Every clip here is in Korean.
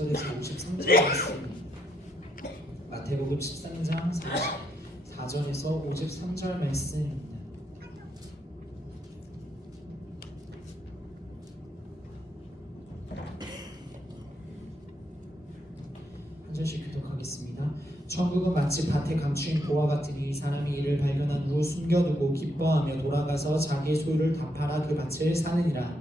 44절에서 53절 말씀, 마태복음 13장 44절에서 53절 말씀입니다. 한 절씩 교독하겠습니다. 천국은 마치 밭에 감추인 보화 같으니 사람이 이를 발견한 후 숨겨두고 기뻐하며 돌아가서 자기의 소유를 다 팔아 그 밭을 사느니라.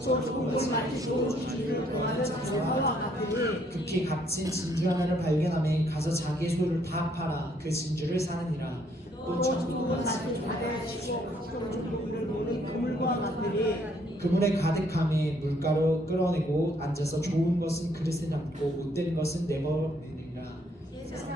천국은 마치 좋은 진주를 구하는 보화와 같으니 급히 값진 진주 하나를 발견하며 가서 자기의 소유를 다 팔아 그 진주를 사느니라. 또 천국은 마치 바다에 치고 각종 물고기를 노는 그물과 같으니 그물에 가득함에 물가로 끌어내고 앉아서 좋은 것은 그릇에 담고 못된 것은 내버리니라.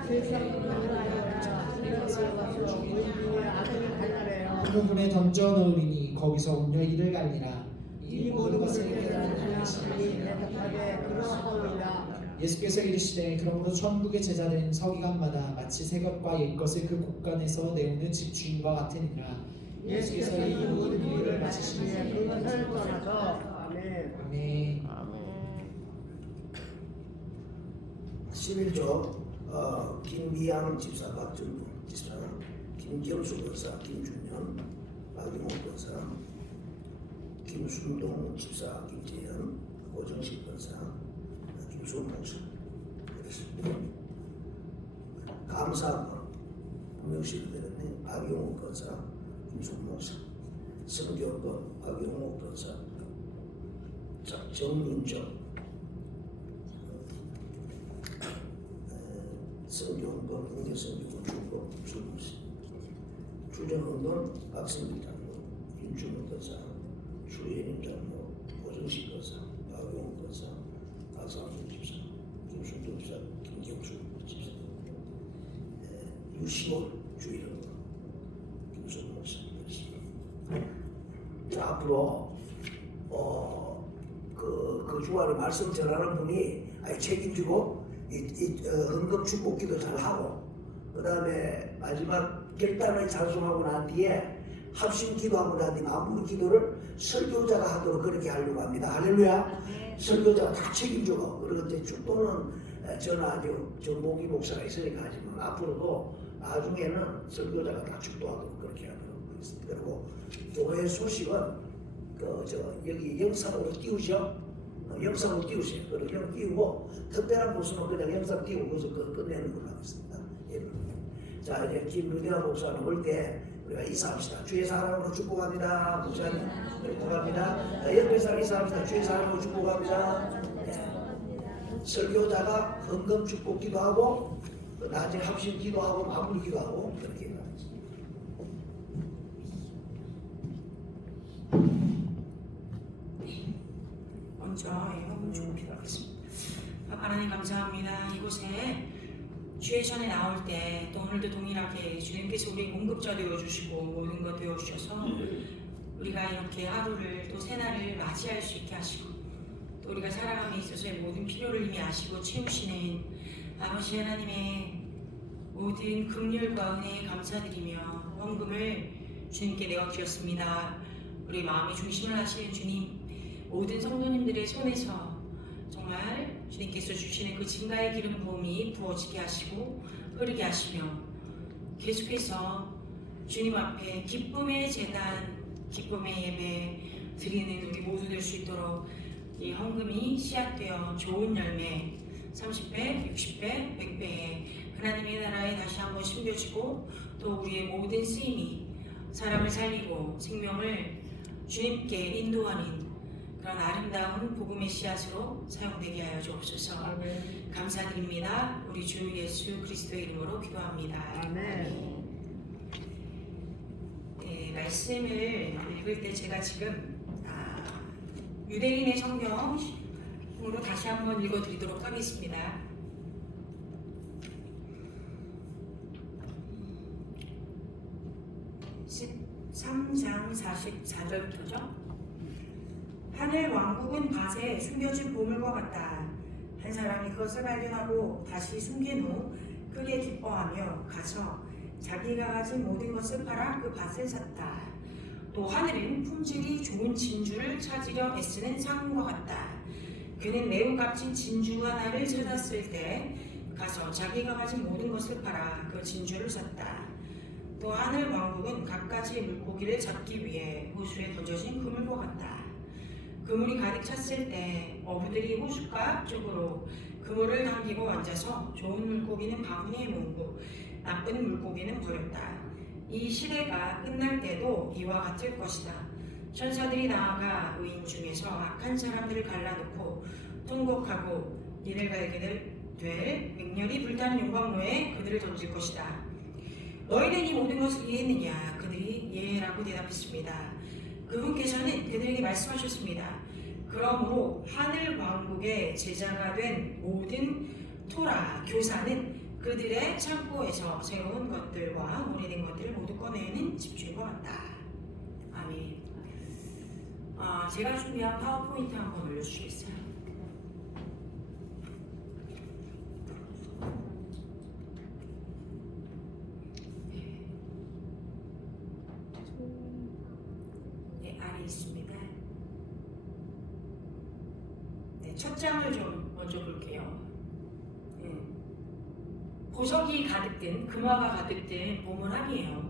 세상을 만나야 자신의 것을 가서 부인의 아들을 갈라래요. 그 물에 던져 넣으리니 거기서 온열 이를 갈리라. 이 모든 것을 깨달은 자신이 대답하되 그러하오이다. 예수께서 이르시되 그러므로 천국의 제자된 서기관마다 마치 새 것과 옛 것을 그 곳간에서 내오는 집주인과 같으니라. 예수께서 이 모든 일을 마치시며 그것을 떠나서 아멘. 아멘. 11조 김미양 집사, 박준부 집사, 김경수 권사, 김준현, 박용호 권사, 김순동 집사, 김재현, 고정식 권사, 김수원 목사. 감사원 분명시로 되었네. 박용호 권사, 김수원 목사, 성교권 박용호 권사, 정윤정, 성경권, 공개성경권, 주권, 주무시, 주정운동, 박성민 장로, 윤준호 권사, 주예림 장로, 고정식 권사, 박용호 권사, 박상준 집사, 김순동 집사, 김경수 집사, 유시원 주의령, 김순동 목사. 자, 앞으로 그 주말에 말씀 전하는 분이 책임지고 헌금 축복기도 잘 하고, 그 다음에 마지막 결단을 찬송하고 난 뒤에 합심 기도하고 난 뒤에 마무리 기도를 설교자가 하도록 그렇게 하려고 합니다. 할렐루야. 설교자가 다 책임지고, 그리고 이제 축도는 저나 정봉기 목사가 있으니까 하지만 앞으로도 나중에는 설교자가 다 축도하도록 그렇게 하도록 하겠습니다. 그리고 교회 소식은 여기 영상으로 띄우죠. 영상으로 띄우세요. 그리고 영상 띄우고 특별한 곳은 그냥 영상 띄우고 거기서 끝내는 걸로 하겠습니다. 예. 자, 이제 김루대화 목사는 올 때 우리가 인사합시다. 주의 사랑으로 축복합니다. 목사님 축복합니다. 옆에 사람 인사합시다. 주의 사랑으로 축복합니다. 예. 설교자가 헌금 축복 기도하고 나중에 합심 기도하고 마무리 기도하고 그렇게 해요. 먼저 헌금 주고 기도하겠습니다. 하나님 감사합니다. 이곳에 주의 전에 나올 때 또 오늘도 동일하게 주님께서 우리 공급자 되어주시고 모든 것 되어주셔서 우리가 이렇게 하루를 또 새날을 맞이할 수 있게 하시고 또 우리가 살아감에 있어서의 모든 필요를 이미 아시고 채우시는 아버지 하나님의 모든 긍휼과 은혜에 감사드리며 헌금을 주님께 내어드렸습니다. 우리 마음의 중심을 하시는 주님, 모든 성도님들의 손에서 정말 주님께서 주시는 그 증가의 기름 부음이 부어지게 하시고 흐르게 하시며 계속해서 주님 앞에 기쁨의 제단, 기쁨의 예배 드리는 우리 모두 될 수 있도록 이 헌금이 씨앗되어 좋은 열매 30배, 60배, 100배에 하나님의 나라에 다시 한번 심겨지고 또 우리의 모든 쓰임이 사람을 살리고 생명을 주님께 인도하는 그런 아름다운 복음의 씨앗으로 사용되게 하여 주옵소서. 아멘. 감사드립니다. 우리 주 예수 그리스도의 이름으로 기도합니다. 아멘. 네, 말씀을 읽을 때 제가 지금 유대인의 성경으로 다시 한번 읽어드리도록 하겠습니다. 13장 44절부터죠. 하늘 왕국은 밭에 숨겨진 보물과 같다. 한 사람이 그것을 발견하고 다시 숨긴 후 크게 기뻐하며 가서 자기가 가진 모든 것을 팔아 그 밭을 샀다. 또 하늘은 품질이 좋은 진주를 찾으려 애쓰는 상인과 같다. 그는 매우 값진 진주 하나를 찾았을 때 가서 자기가 가진 모든 것을 팔아 그 진주를 샀다. 또 하늘 왕국은 갖가지 물고기를 잡기 위해 호수에 던져진 그물과 같다. 그물이 가득 찼을 때 어부들이 호숫가 앞쪽으로 그물을 당기고 앉아서 좋은 물고기는 바구니에 모으고 나쁜 물고기는 버렸다. 이 시대가 끝날 때도 이와 같을 것이다. 천사들이 나아가 의인 중에서 악한 사람들을 갈라놓고 통곡하고 이를 갈게 될 맹렬히 불타는 용광로에 그들을 던질 것이다. 너희는 이 모든 것을 이해했느냐? 그들이 예라고 대답했습니다. 그분께서는 그들에게 말씀하셨습니다. 그러므로 하늘 왕국의 제자가 된 모든 토라 교사는 그들의 창고에서 새로운 것들과 오래된 것들을 모두 꺼내는 집주인과 같다. 아멘. 제가 준비한 파워포인트 한번 올려주시겠어요? 네, 아래 있습니다. 네, 첫 장을 좀 먼저 볼게요. 보석이 가득 든, 금화가 가득 든 보물함이에요.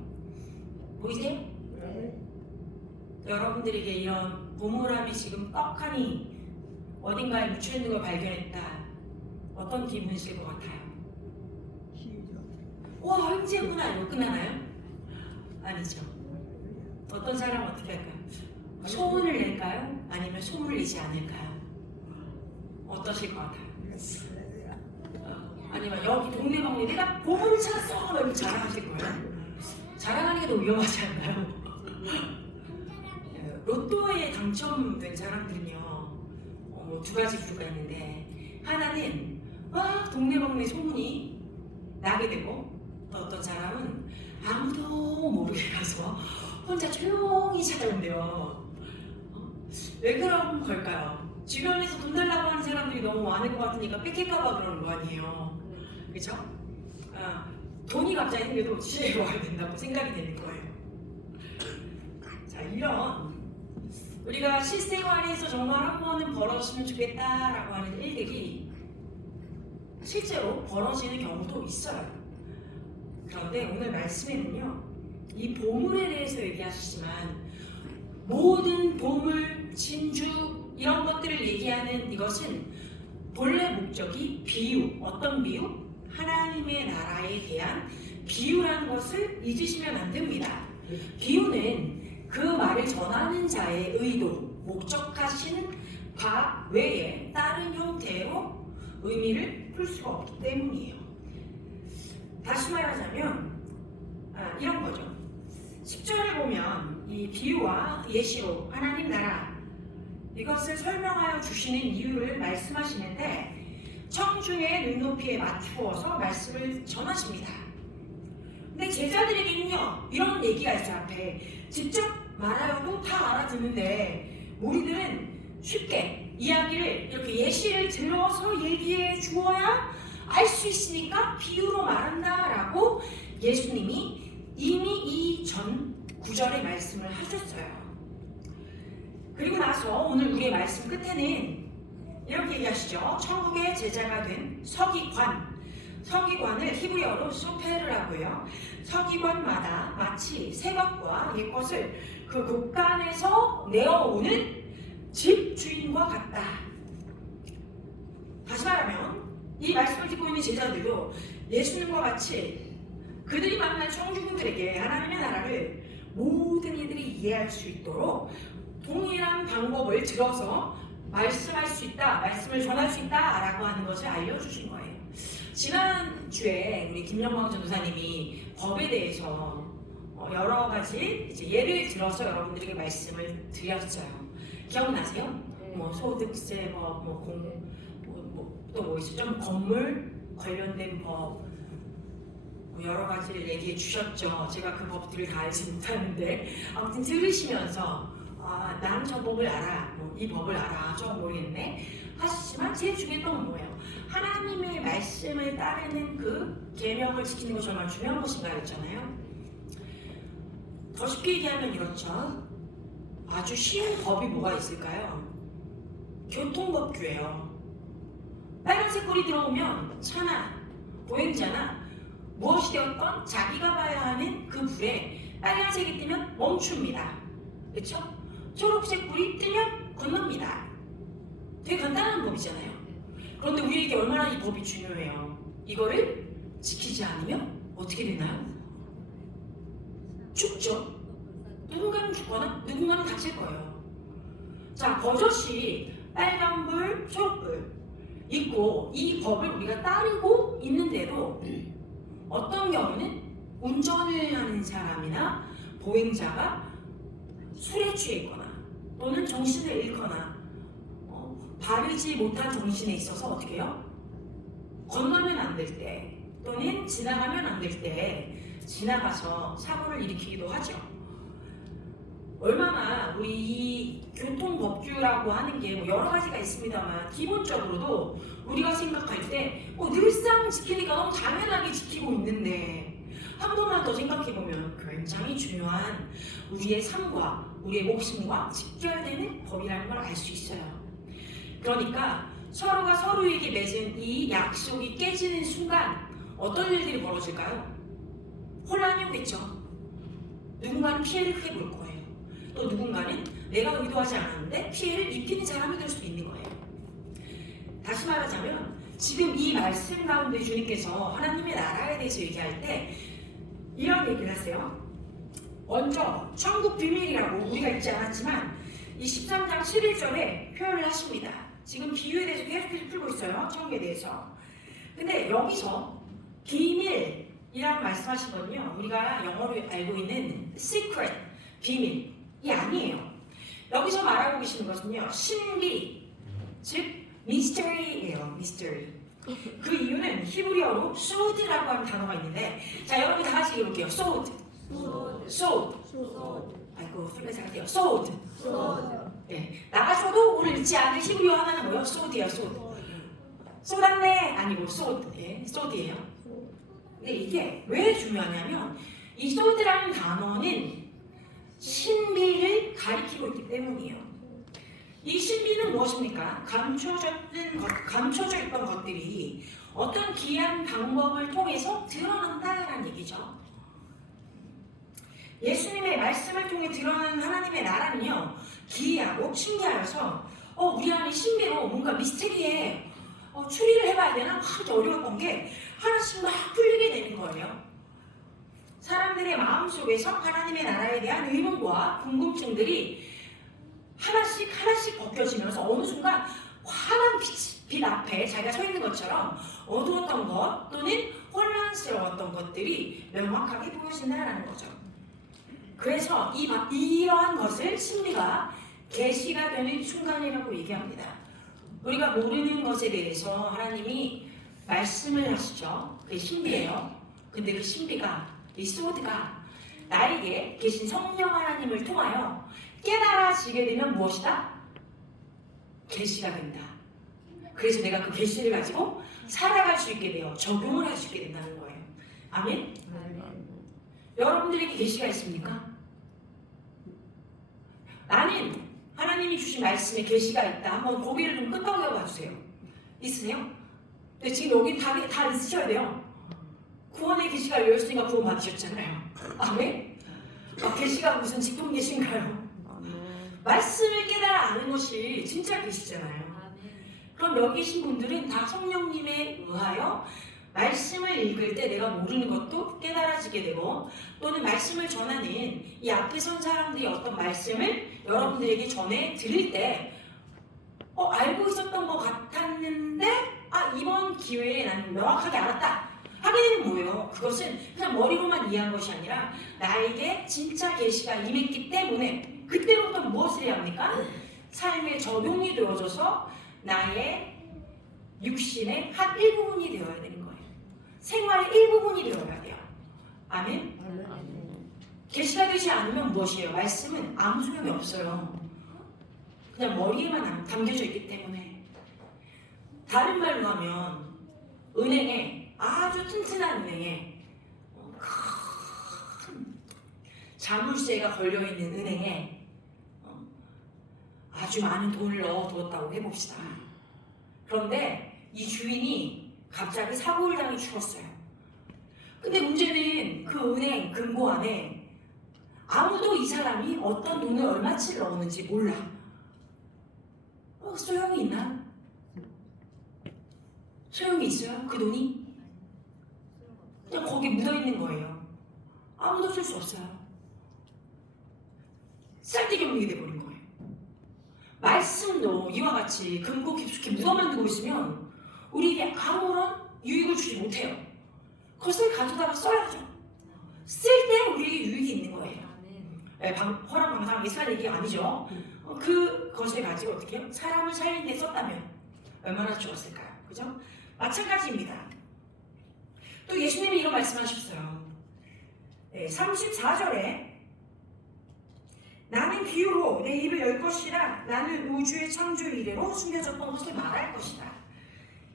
보이세요? 네. 여러분들에게 이런 보물함이 지금 떡하니 어딘가에 묻혀있는 걸 발견했다. 어떤 기분이실 것 같아요? 와, 이제구나. 이거 끝나나요? 아니죠. 어떤 사람 어떻게 할까요? 소문을 낼까요? 아니면 소문을 내지 않을까요? 어떠실 것 같아요? 아니면 여기 동네방네 내가 보물을 찾았어! 이렇게 자랑하실 거예요? 자랑하는 게 더 위험하지 않나요? 로또에 당첨된 사람들은요, 두 가지 부류가 있는데, 하나는 막 동네방네 소문이 나게 되고, 또 어떤 사람은 아무도 모르게 가서 혼자 조용히 찾아온대요. 왜 그런 걸까요? 주변에서 돈 달라고 하는 사람들이 너무 많을 것 같으니까 뺏길까봐 그러는 거 아니에요. 그죠? 돈이 갑자기 생겨도 집에 와야 된다고 생각이 되는 거예요. 자, 이런 우리가 실생활에서 정말 한 번은 벌어졌으면 좋겠다라고 하는 일들이 실제로 벌어지는 경우도 있어요. 그런데 오늘 말씀에는요, 이 보물에 대해서 얘기하시지만 모든 보물, 진주 이런 것들을 얘기하는 이것은 본래 목적이 비유, 어떤 비유? 하나님의 나라에 대한 비유라는 것을 잊으시면 안 됩니다. 비유는 그 말을 전하는 자의 의도, 목적하시는 바 외에 다른 형태로 의미를 풀 수가 없기 때문이에요. 다시 말하자면 이런 거죠. 10절을 보면 이 비유와 예시로 하나님 나라 이것을 설명하여 주시는 이유를 말씀하시는데 청중의 눈높이에 맞추어서 말씀을 전하십니다. 근데 제자들에게는요, 이런 얘기가 있어요. 앞에 직접 말하여도 다 알아듣는데 무리들은 쉽게 이야기를 이렇게 예시를 들어서 얘기해 주어야 알 수 있으니까 비유로 말한다라고 예수님이 이미 이 전 구절의 말씀을 하셨어요. 그리고 나서 오늘 우리의 말씀 끝에는 이렇게 얘기하시죠. 천국의 제자가 된 서기관을 히브리어로 소페르라고 해요. 서기관마다 마치 새 것과 옛 것을 그 곳간에서 내어오는 집주인과 같다. 다시 말하면 이 말씀을 듣고 있는 제자들도 예수님과 같이 그들이 만난 청중들에게 하나님의 나라를 모든 이들이 이해할 수 있도록 동일한 방법을 들어서 말씀할 수 있다, 말씀을 전할 수 있다라고 하는 것을 알려주신 거예요. 지난주에 우리 김영광 전도사님이 법에 대해서 여러 가지 이제 예를 들어서 여러분들에게 말씀을 드렸어요. 기억나세요? 뭐 소득세 법, 또 뭐 있었죠? 건물 관련된 법, 여러 가지를 얘기해 주셨죠. 제가 그 법들을 다 알지 못하는데 아무튼 들으시면서 난 저 법을 알아, 이 법을 알아, 저 모르겠네 하시지만 제일 중요한 건 뭐예요? 하나님의 말씀을 따르는 그 계명을 지키는 것이 정말 중요한 것인가 했잖아요. 더 쉽게 얘기하면 이렇죠. 아주 쉬운 법이 뭐가 있을까요? 교통법규예요. 빨간색 불이 들어오면 차나 보행자나 무엇이 되었건 자기가 봐야 하는 그 불에 빨간색이 뜨면 멈춥니다. 그렇죠? 초록색 불이 뜨면 건넙니다. 되게 간단한 법이잖아요. 그런데 우리에게 얼마나 이 법이 중요해요. 이거를 지키지 않으면 어떻게 되나요? 죽죠. 누군가는 죽거나 누군가는 다칠 거예요. 자, 버젓이 빨간불, 초록불 있고 이 법을 우리가 따르고 있는데도 어떤 경우는 운전을 하는 사람이나 보행자가 술에 취해 있거나 또는 정신을 잃거나 바르지 못한 정신에 있어서 어떻게 해요? 건너면 안 될 때 또는 지나가면 안 될 때 지나가서 사고를 일으키기도 하죠. 얼마나 우리 이 교통법규라고 하는 게뭐 여러 가지가 있습니다만 기본적으로도 우리가 생각할 때 늘상 지키니까 너무 당연하게 지키고 있는데 한 번만 더 생각해보면 굉장히 중요한 우리의 삶과 우리의 목숨과 직결되는 법이라는 걸 알 수 있어요. 그러니까 서로가 서로에게 맺은 이 약속이 깨지는 순간 어떤 일들이 벌어질까요? 혼란이 오겠죠. 누군가는 피해를 크게 볼 거예요. 또 누군가는 내가 의도하지 않았는데 피해를 입히는 사람이 될 수도 있는 거예요. 다시 말하자면 지금 이 말씀 가운데 주님께서 하나님의 나라에 대해서 얘기할 때 이런 얘기를 하세요. 먼저 천국 비밀이라고 우리가 읽지 않았지만 이 13장 11절에 표현을 하십니다. 지금 비유에 대해서 계속해서 풀고 있어요. 천국에 대해서. 근데 여기서 비밀이라고 말씀하신 건요. 우리가 영어로 알고 있는 secret, 비밀이 아니에요. 여기서 말하고 계시는 것은요. 신비, 즉 mystery예요. mystery. 그 이유는 히브리어로 sword라고 하는 단어가 있는데 자 여러분 다 같이 읽어볼게요. sword. 아이고 소리가 잘할게요. sword. 네. 나가셔도 오늘 읽지 않을 히브리어 하나는 뭐예요? sword이에요. sword. 쏟았네 아니고 sword. 네, sword이에요. 근데 이게 왜 중요하냐면 이 sword라는 단어는 신비를 가리키고 있기 때문이에요. 이 신비는 무엇입니까? 감춰져 있던 것들이 어떤 기이한 방법을 통해서 드러난다라는 얘기죠. 예수님의 말씀을 통해 드러나는 하나님의 나라는요 기이하고 신기하여서 우리 안에 신비로 뭔가 미스테리에 추리를 해봐야 되나? 아주 어려웠던 게 하나씩 막 풀리게 되는 거예요. 사람들의 마음속에서 하나님의 나라에 대한 의문과 궁금증들이 하나씩 벗겨지면서 어느 순간 환한 빛 앞에 자기가 서 있는 것처럼 어두웠던 것 또는 혼란스러웠던 것들이 명확하게 보여진다는 거죠. 그래서 이러한 것을 신비가 계시가 되는 순간이라고 얘기합니다. 우리가 모르는 것에 대해서 하나님이 말씀을 하시죠. 그게 신비예요. 근데 그 신비가 이 소드가 나에게 계신 성령 하나님을 통하여 깨달아지게 되면 무엇이다? 계시가 된다. 그래서 내가 그 계시를 가지고 살아갈 수 있게 되어 적용을 할 수 있게 된다는 거예요. 아멘? 여러분들에게 계시가 있습니까? 나는 하나님이 주신 말씀에 계시가 있다. 한번 고개를 좀 끄덕여 봐주세요. 있으세요? 근데 지금 여기 다 있으셔야 돼요. 구원의 계시가 열렸으니까 구원 받으셨잖아요. 아멘? 계시가 무슨 직통 계신가요? 말씀을 깨달아 아는 것이 진짜 계시잖아요. 그럼 여기 계신 분들은 다 성령님에 의하여 말씀을 읽을 때 내가 모르는 것도 깨달아지게 되고 또는 말씀을 전하는 이 앞에 선 사람들이 어떤 말씀을 여러분들에게 전해 드릴 때 알고 있었던 것 같았는데 이번 기회에 나는 명확하게 알았다 하게 되면 뭐예요? 그것은 그냥 머리로만 이해한 것이 아니라 나에게 진짜 계시가 임했기 때문에 그때부터 무엇을 해야 합니까? 삶의 적용이 되어져서 나의 육신의 한 일부분이 되어야 되는 거예요. 생활의 일부분이 되어야 돼요. 아멘? 계시가 되지 않으면 무엇이에요? 말씀은 아무 소용이 없어요. 그냥 머리에만 담겨져 있기 때문에. 다른 말로 하면 은행에 아주 튼튼한 은행에 큰 자물쇠가 걸려있는 은행에 아주 많은 돈을 넣어두었다고 해봅시다. 그런데 이 주인이 갑자기 사고를 당해 죽었어요. 근데 문제는 그 은행 금고 안에 아무도 이 사람이 어떤 돈을 얼마치를 넣었는지 몰라. 소용이 있나? 소용이 있어요? 그 돈이? 그냥 거기 묻어있는 거예요. 아무도 쓸 수 없어요. 쓸데기 없는 게 돼버린 거예요. 말씀도 이와 같이 금고 깊숙이 묻어만 두고 있으면 우리에게 아무런 유익을 주지 못해요. 그것을 가져다가 써야죠. 쓸 때 우리에게 유익이 있는 거예요. 네, 허랑방상 이스라엘 얘기가 아니죠. 그것을 가지고 어떻게 해요? 사람을 살린 데 썼다면 얼마나 좋았을까요? 그죠? 마찬가지입니다. 또 예수님이 이런 말씀하셨어요. 네, 34절에 나는 비유로 내 입을 열 것이라 나는 우주의 창조 이래로 숨겨졌던 것을 말할 것이다.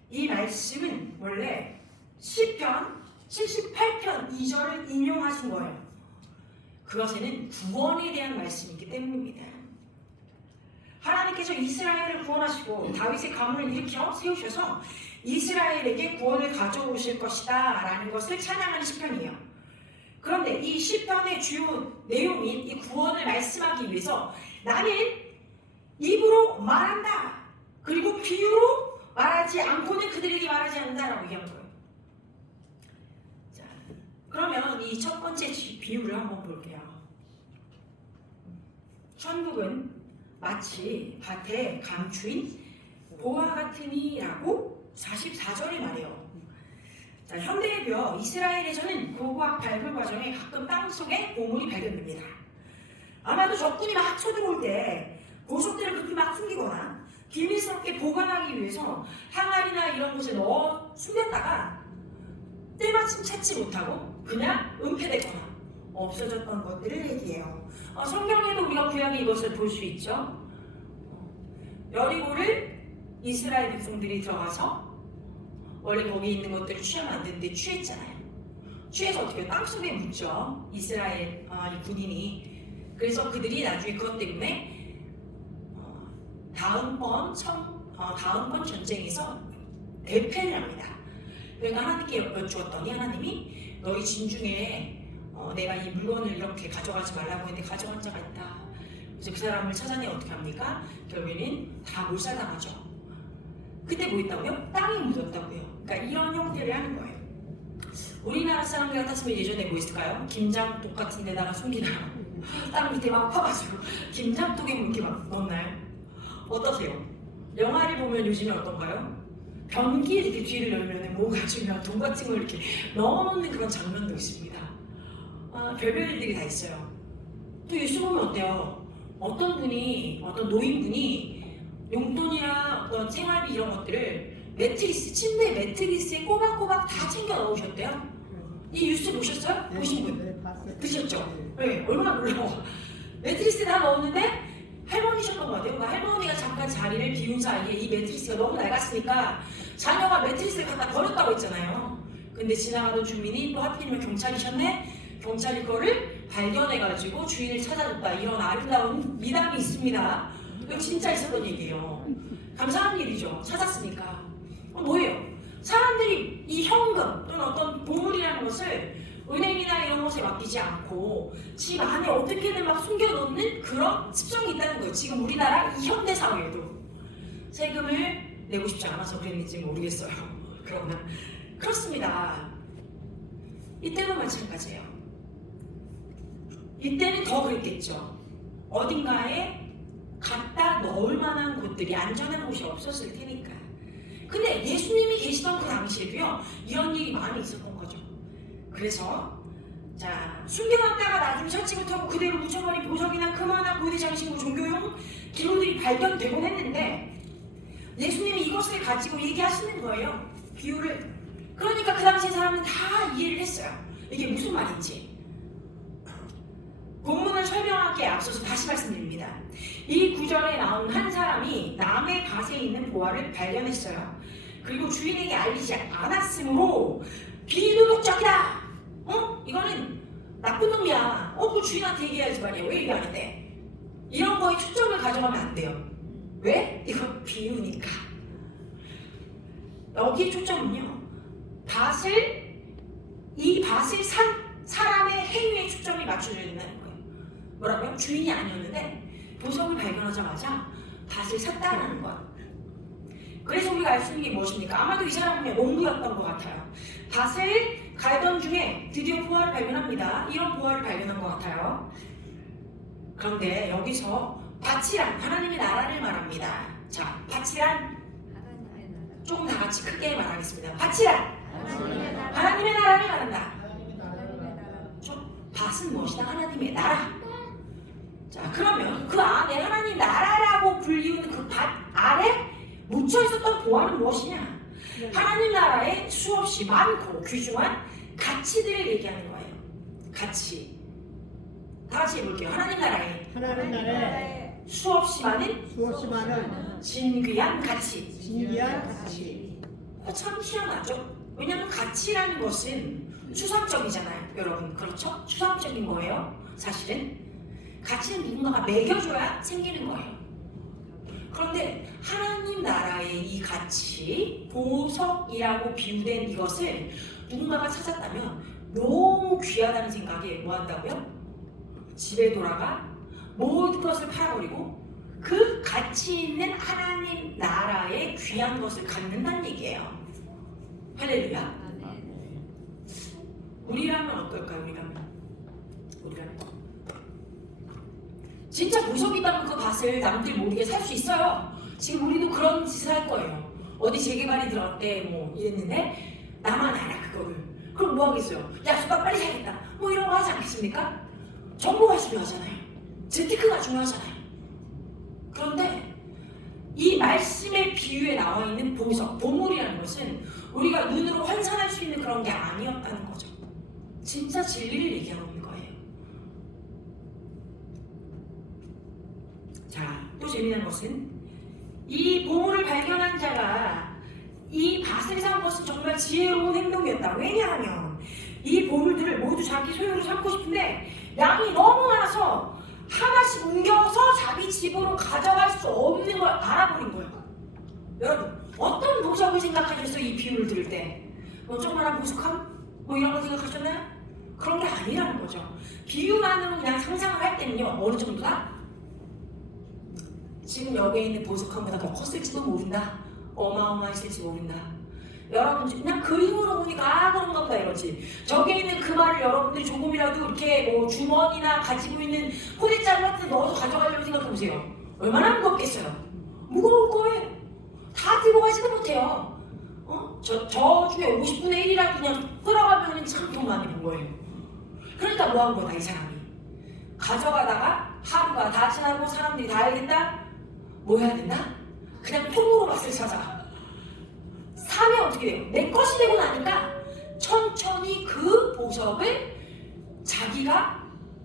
이 말씀은 원래 시편 78편 2절을 인용하신 거예요. 그것에는 구원에 대한 말씀이기 때문입니다. 하나님께서 이스라엘을 구원하시고 다윗의 가문을 일으켜 세우셔서 이스라엘에게 구원을 가져오실 것이다 라는 것을 찬양하는 시편이에요. 그런데 이 시편의 주요 내용인 이 구원을 말씀하기 위해서 나는 입으로 말한다. 그리고 비유로 말하지 않고는 그들에게 말하지 않는다라고 얘기한 거예요. 자, 그러면 이 첫 번째 비유를 한번 볼게요. 천국은 마치 밭에 감추인 보화 같으니라고 44절에 말해요. 자, 현대에도요, 이스라엘에서는 고고학 발굴 과정에 가끔 땅속에 보물이 발견됩니다. 아마도 적군이 막 쳐들어올 때 보석들을 급히 막 숨기거나 비밀스럽게 보관하기 위해서 항아리나 이런 곳에 넣어 숨겼다가 때마침 찾지 못하고 그냥 은폐되거나 없어졌던 것들을 얘기해요. 성경에도 우리가 구약에 이것을 볼 수 있죠. 여리고를 이스라엘 백성들이 들어가서 원래 거기 있는 것들을 취하면 안 되는데 취했잖아요. 취해서 어떻게 땅속에 묻죠. 이스라엘 이 군인이. 그래서 그들이 나중에 그것 때문에 다음번 전쟁에서 대패를 합니다. 그러니까 하나님께 여쭈었더니 하나님이 너희 진중에 내가 이 물건을 이렇게 가져가지 말라고 했는데 가져간 자가 있다. 그래서 그 사람을 찾아내 어떻게 합니까? 결국에는 다 몰살당하죠. 그때 뭐 있다고요? 땅이 묻었다고요. 그러니까 이런 형태를 하는 거예요. 우리나라 사람들 같았으면 예전에 뭐 있을까요? 김장독 같은 데다가 숨기나 땅 밑에 막 파가지고 김장독에 뭐 이렇게 막 넣나요? 어떠세요? 영화를 보면 요즘에 어떤가요? 변기에 이렇게 뒤를 열면 뭐가 주면 돈 같은 걸 이렇게 넣어놓는 그런 장면도 있습니다. 별별 일들이 다 있어요. 또 뉴스 보면 어때요? 어떤 노인분이 용돈이나 어떤 생활비 이런 것들을 매트리스, 침대 매트리스에 꼬박꼬박 다 챙겨 넣으셨대요. 이 뉴스 보셨어요? 보신 분? 보셨죠? 네, 얼마나 놀라워. 매트리스에 다 넣었는데 할머니셨던 것 같아요. 그러니까 할머니가 잠깐 자리를 비운 사이에 이 매트리스가 너무 낡았으니까 자녀가 매트리스를 갖다 버렸다고 했잖아요. 근데 지나가던 주민이 또 하필이면 경찰이셨네? 경찰이 그거를 발견해가지고 주인을 찾아줬다. 이런 아름다운 미담이 있습니다. 이거 진짜 있었던 얘기예요. 감사한 일이죠. 찾았으니까. 뭐예요? 사람들이 이 현금 또는 어떤 보물이라는 것을 은행이나 이런 곳에 맡기지 않고 집 안에 어떻게든 막 숨겨놓는 그런 습성이 있다는 거예요. 지금 우리나라 이 현대 사회에도 세금을 내고 싶지 않아서 그랬는지 모르겠어요. 그러나 그렇습니다. 이때도 마찬가지예요. 이때는 더 그랬겠죠. 어딘가에 갖다 넣을 만한 곳들이 안전한 곳이 없었을 테니까. 근데 예수님이 계시던 그 당시에도요, 이런 일이 많이 있었던 거죠. 그래서 자, 숨겨놨다가 나중에 찾지 못하고 그대로 묻혀버린 보석이나 금화나 고대 장신구 종교용 기록들이 발견되곤 했는데 예수님이 이것을 가지고 얘기하시는 거예요. 비유를. 그러니까 그 당시 사람은 다 이해를 했어요. 이게 무슨 말인지. 본문을 설명하기에 앞서서 다시 말씀드립니다. 이 구절에 나온 한 사람이 남의 밭에 있는 보화를 발견했어요. 그리고 주인에게 알리지 않았으므로 비도덕적이다. 이거는 나쁜 놈이야. 그 주인한테 얘기해야지 말이야. 왜 얘기 안 했대? 이런 거에 초점을 가져가면 안 돼요. 왜? 이거 비유니까. 여기 초점은요. 이 밭을 산 사람의 행위에 초점이 맞춰져야 된다는 거예요. 뭐라고요? 주인이 아니었는데 보석을 발견하자마자 밭을 샀다라는 거예요. 그래서 우리가 알 수 있는 게 무엇입니까? 아마도 이 사람은 농부였던 것 같아요. 밭을 갈던 중에 드디어 보화를 발견합니다. 이런 보화를 발견한 것 같아요. 그런데 여기서 밭이란 하나님의 나라를 말합니다. 자, 밭이란 조금 다 같이 크게 말하겠습니다. 밭이란 하나님의 나라를 말한다. 밭은 무엇이다? 하나님의 나라. 자, 그러면 그 안에 하나님 나라라고 불리우는 그 밭 아래 묻혀 있었던 보화는 무엇이냐? 하나님 나라에 수없이 많고 귀중한 가치들을 얘기하는 거예요. 가치. 다 같이 해볼게요. 하나님 나라에 수없이 많은 진귀한 가치. 진귀한 가치. 참 희한하죠? 왜냐하면 가치라는 것은 추상적이잖아요. 여러분, 그렇죠? 추상적인 거예요. 사실은 가치는 누군가가 매겨줘야 생기는 거예요. 그런데 하나님 나라의 이 가치, 보석이라고 비유된 이것을 누군가가 찾았다면 너무 귀하다는 생각에 뭐 한다고요? 집에 돌아가 모든 것을 팔아버리고 그 가치 있는 하나님 나라의 귀한 것을 갖는다는 얘기예요. 할렐루야. 우리라면 어떨까요? 우리라면 진짜 보석이다면 그 밭을 남들 모르게 살 수 있어요. 지금 우리도 그런 짓을 할 거예요. 어디 재개발이 들어왔대 뭐 이랬는데 나만 알아 그거를. 그럼 뭐 하겠어요? 야 수박 빨리 사야겠다 뭐 이런 거 하지 않겠습니까? 정보가 중요하잖아요. 재테크가 중요하잖아요. 그런데 이 말씀의 비유에 나와 있는 보석, 보물이라는 것은 우리가 눈으로 환산할 수 있는 그런 게 아니었다는 거죠. 진짜 진리를 얘기하고 있는 거예요. 자, 또 재미난 것은 이 보물을 발견한 자가 이 밭을 산 것은 정말 지혜로운 행동이었다. 왜냐하면 이 보물들을 모두 자기 소유로 삼고 싶은데 양이 너무 많아서 하나씩 옮겨서 자기 집으로 가져갈 수 없는 걸 알아버린 거예요. 여러분, 어떤 보석을 생각하셨어요? 이 비유를 들을 때 뭐 조그마한 보석함? 뭐 이런 거 생각하셨나요? 그런 게 아니라는 거죠. 비유만으로 그냥 상상을 할 때는요, 어느 정도다? 지금 여기에 있는 보석함보다 더 컸을지도 모른다. 어마어마했을지 모른다. 여러분 그냥 그림으로 보니까 그런가 보다 이러지. 저기에 있는 그 말을 여러분들이 조금이라도 이렇게 뭐 주머니나 가지고 있는 포대자루 같은 데 넣어서 가져가려고 생각해보세요. 얼마나 무겁겠어요? 무거울 거예요. 다 들고 가지도 못해요. 저 중에 50분의 1이라도 그냥 끌어가면 참 돈 많이 본 거예요. 그러니까 뭐 한 거다 이 사람이. 가져가다가 하루가 다 지나고 사람들이 다 알겠다? 뭐 해야 된다? 그냥 통으로 밭을 찾아. 사면 어떻게 돼요? 내 것이 되고 나니까 천천히 그 보석을 자기가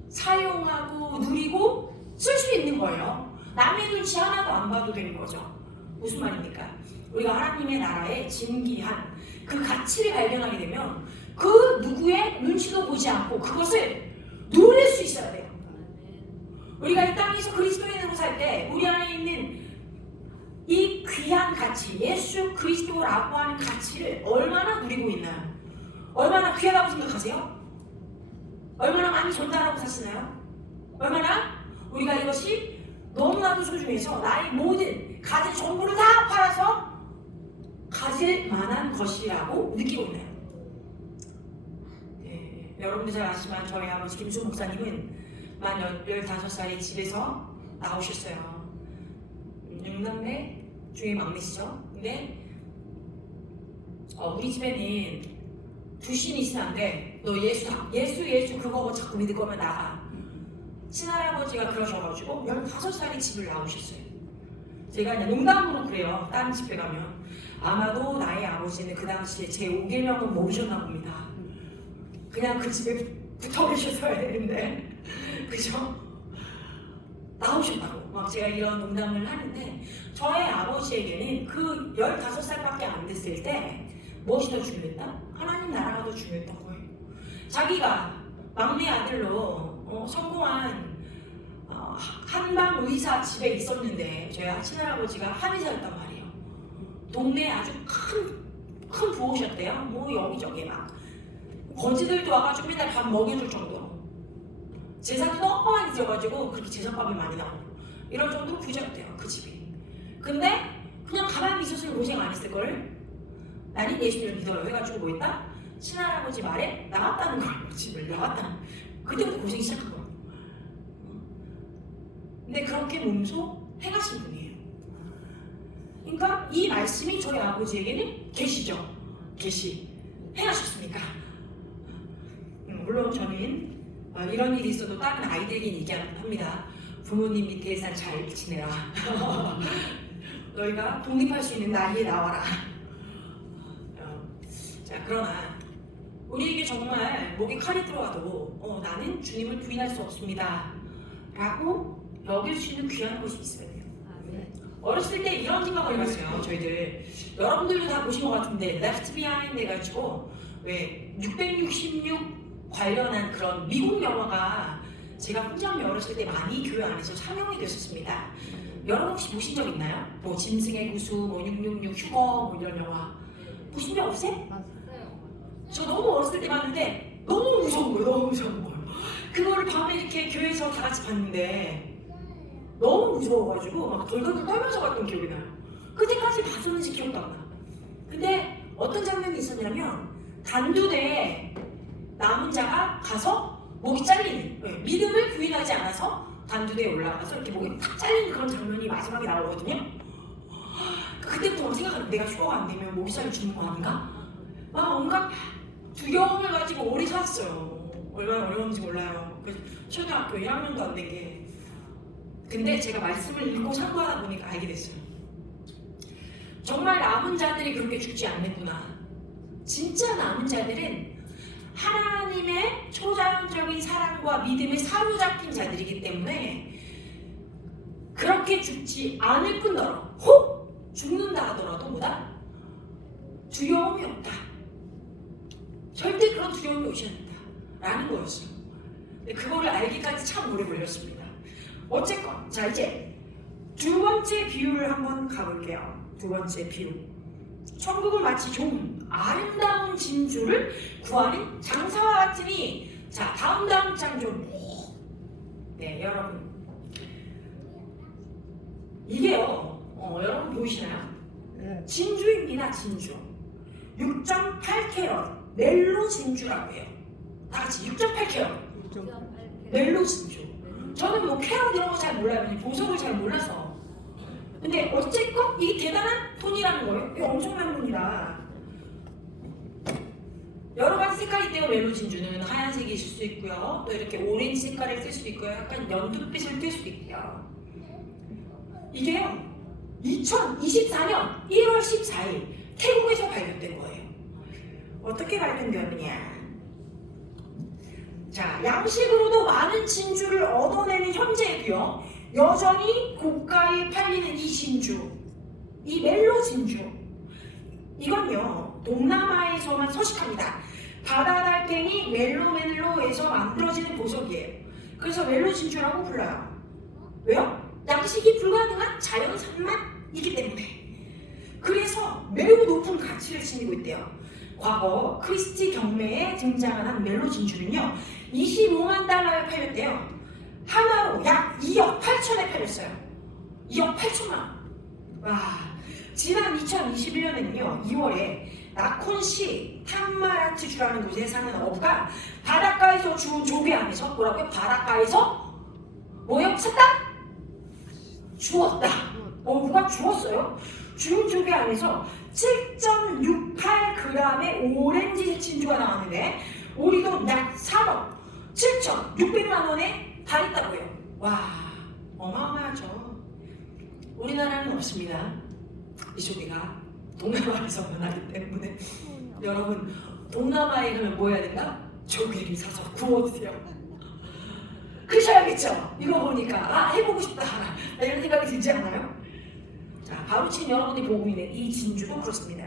사용하고 누리고 쓸 수 있는 거예요. 남의 눈치 하나도 안 봐도 되는 거죠. 무슨 말입니까? 우리가 하나님의 나라의 진귀한 그 가치를 발견하게 되면 그 누구의 눈치도 보지 않고 그것을 누릴 수 있어야 돼요. 우리가 이 땅에서 그리스도인으로 살 때 우리 안에 있는 이 귀한 가치, 예수 그리스도라고 하는 가치를 얼마나 누리고 있나요? 얼마나 귀하다고 생각하세요? 얼마나 많이 전달하고 사시나요? 얼마나 우리가 이것이 너무나도 소중해서 나의 모든 가진 전부를 다 팔아서 가질 만한 것이라고 느끼고 있나요? 네, 여러분들 잘 아시지만 저희 아버지 김수 목사님은 만 15살에 집에서 나오셨어요. 육남매 중에 막내시죠. 근데 우리 집에는 두 신이 있으면 안 돼. 너 예수 그거 자꾸 믿을 거면 나가. 친할아버지가 그러셔가지고 15살에 집을 나오셨어요. 제가 그냥 농담으로 그래요. 다른 집에 가면 아마도 나의 아버지는 그 당시에 제 5계명은 모르셨나 봅니다. 그냥 그 집에 붙어 계셨어야 되는데 그죠? 나오셨다고 막 제가 이런 농담을 하는데 저의 아버지에게는 그 15살밖에 안 됐을 때 무엇이 더 중요했다? 하나님 나라가 더 중요했던 거예요. 자기가 막내 아들로 성공한 한방 의사 집에 있었는데 저희 친할아버지가 한의사였단 말이에요. 동네에 아주 큰 부호셨대요. 뭐 여기저기 막 거지들도 와가지고 맨날 밥 먹여줄 정도로 제사도 너무 많이 지어가지고 그렇게 제사밥이 많이 나오고 이럴 정도로 부자였대요 그 집이. 근데 그냥 가만히 있었으면 고생 안 했을걸. 나는 예수님을 믿어요 해가지고 뭐 했다? 친할아버지 말에 나갔다는 거예요. 집을 나갔다는. 그때부터 고생이 시작한 거예요. 근데 그렇게 몸소 행하신 분이에요. 그러니까 이 말씀이 저희 아버지에게는 계시죠. 계시. 행하셨습니까? 물론 저는 이런 일이 있어도 다른 아이들에게 얘기합니다. 부모님 밑에 살 잘 지내라. 너희가 독립할 수 있는 나이에 나와라. 자, 그러나 우리에게 정말 목에 칼이 들어가도 나는 주님을 부인할 수 없습니다 라고 여길 수 있는 귀한 것이 있어야 돼요. 어렸을 때 이런 생각을 해봤어요. 저희들 여러분들도 다 보신 것 같은데 Left Behind 해가지고 왜 666 관련한 그런 미국 영화가 제가 혼자 어렸을 때 많이 교회 안에서 상영이 됐었습니다. 여러분 혹시 보신 적 있나요? 뭐 짐승의 구수, 뭐 666 휴거 뭐 이런 영화 보신 적 없어요? 저 너무 어렸을 때 봤는데 너무 무서운 거예요. 너무 무서운 거예요. 그거를 밤에 이렇게 교회에서 다 같이 봤는데 너무 무서워가지고 막 덜덜덜 떨면서 갔던 기억이 나요. 그때까지 봤었는지 기억도 안 나. 근데 어떤 장면이 있었냐면 단두대에 남은 자가 가서 목이 잘리는 믿음을 부인하지 않아서 단두대에 올라가서 이렇게 목이 탁 잘리는 그런 장면이 마지막에 나오거든요. 그때부터 막 생각하는 내가 휴가가 안 되면 목이 잘려 죽는 거 아닌가? 막 온갖 두려움을 가지고 오래 살았어요. 얼마나 어려운지 몰라요. 그래서 초등학교 1학년도 안 된 게. 근데 제가 말씀을 읽고 참고하다 보니까 알게 됐어요. 정말 남은 자들이 그렇게 죽지 않는구나. 진짜 남은 자들은 하나님의 초자연적인 사랑과 믿음에 사로잡힌 자들이기 때문에 그렇게 죽지 않을 뿐더러 혹 죽는다 하더라도 뭐다? 두려움이 없다. 절대 그런 두려움이 오지 않는다 라는 거였어요. 근데 그거를 알기까지 참 오래 걸렸습니다. 어쨌건 자 이제 두 번째 비유를 한번 가볼게요. 두 번째 비유. 천국은 마치 좋은 아름다운 진주를 구하는 장사와 같으니 자 다음 장 좀. 네 여러분 이게요 여러분 보이시나요? 진주입니다. 진주 6.8캐럿 멜로 진주라고 해요. 다 같이 6.8캐럿 멜로 진주. 저는 뭐 캐럿 이런 거 잘 몰라요. 보석을 잘 몰라서. 근데 어쨌건 이게 대단한 돈이라는 거예요. 이게 엄청난 돈이다. 여러 가지 색깔이 있대요. 멜로 진주는 하얀색이 있을 수 있고요. 또 이렇게 오렌지 색깔을 뜰 수도 있고요. 약간 연두빛을 뜰 수도 있대요. 이게요 2024년 1월 14일 태국에서 발견된 거예요. 어떻게 발견되었느냐? 자, 양식으로도 많은 진주를 얻어내는 현재에도요 여전히 고가에 팔리는 이 진주, 이 멜로 진주, 이건요 동남아에서만 서식합니다. 바다 달팽이 멜로에서 만들어지는 보석이에요. 그래서 멜로 진주라고 불러요. 왜요? 양식이 불가능한 자연산만이기 때문에. 그래서 매우 높은 가치를 지니고 있대요. 과거 크리스티 경매에 등장한 한 멜로 진주는요 25만 달러에 팔렸대요. 하나로 약 2억 8천에 팔렸어요. 2억 8천만 원. 와, 지난 2021년에는요 2월에 나콘시 탐마라트주라는 곳에 사는 어부가 바닷가에서 주운 조개 안에서 뭐라고요? 바닷가에서 뭐요? 샀다? 주웠다. 어부가 주웠어요. 주운 조개 안에서 7.68g의 오렌지 진주가 나왔는데 우리 돈 약 3억 7,600만 원에 팔았다고요. 와, 어마어마하죠. 우리나라는 없습니다. 이 조개가 동남아에서만 하기 때문에 여러분 동남아에 가면 뭐 해야 된다? 조개를 사서 구워 드세요. 그러셔야겠죠. 이거 보니까 해보고 싶다 이런 생각이 들지 않나요? 자, 바로 지금 여러분이 보고 있는 이 진주도 그렇습니다.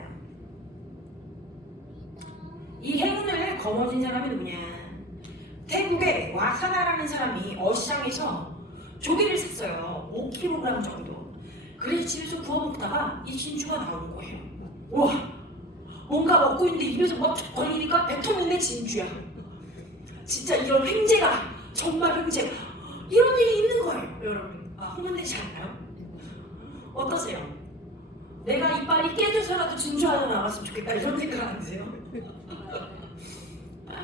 이 행운을 거머쥔 사람이 누구냐? 태국의 와사나라는 사람이 어시장에서 조개를 샀어요. 5kg 정도. 그래서 집에서 구워 먹다가 이 진주가 나오는 거예요. 와, 뭔가 먹고 있는데 입에서 막 걸리니까 뱉어먹는 진주야. 진짜 이런 횡재가, 정말 횡재가, 이런 일이 있는 거예요, 여러분. 흥분되지 않나요? 어떠세요? 내가 이빨이 깨져서라도 진주 하나 나왔으면 좋겠다, 이런 생각 안 드세요?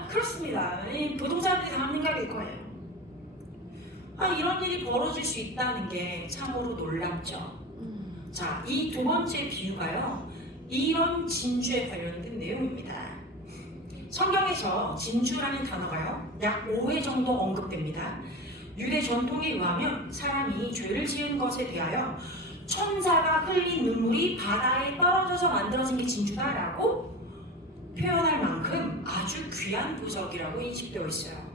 그렇습니다. 이 부동산들이 다 하는 생각일 거예요. 이런 일이 벌어질 수 있다는 게 참으로 놀랍죠. 자, 이 두 번째 비유가요, 이런 진주에 관련된 내용입니다. 성경에서 진주라는 단어가요, 약 5회 정도 언급됩니다. 유대 전통에 의하면 사람이 죄를 지은 것에 대하여 천사가 흘린 눈물이 바다에 떨어져서 만들어진 게 진주다라고 표현할 만큼 아주 귀한 보석이라고 인식되어 있어요.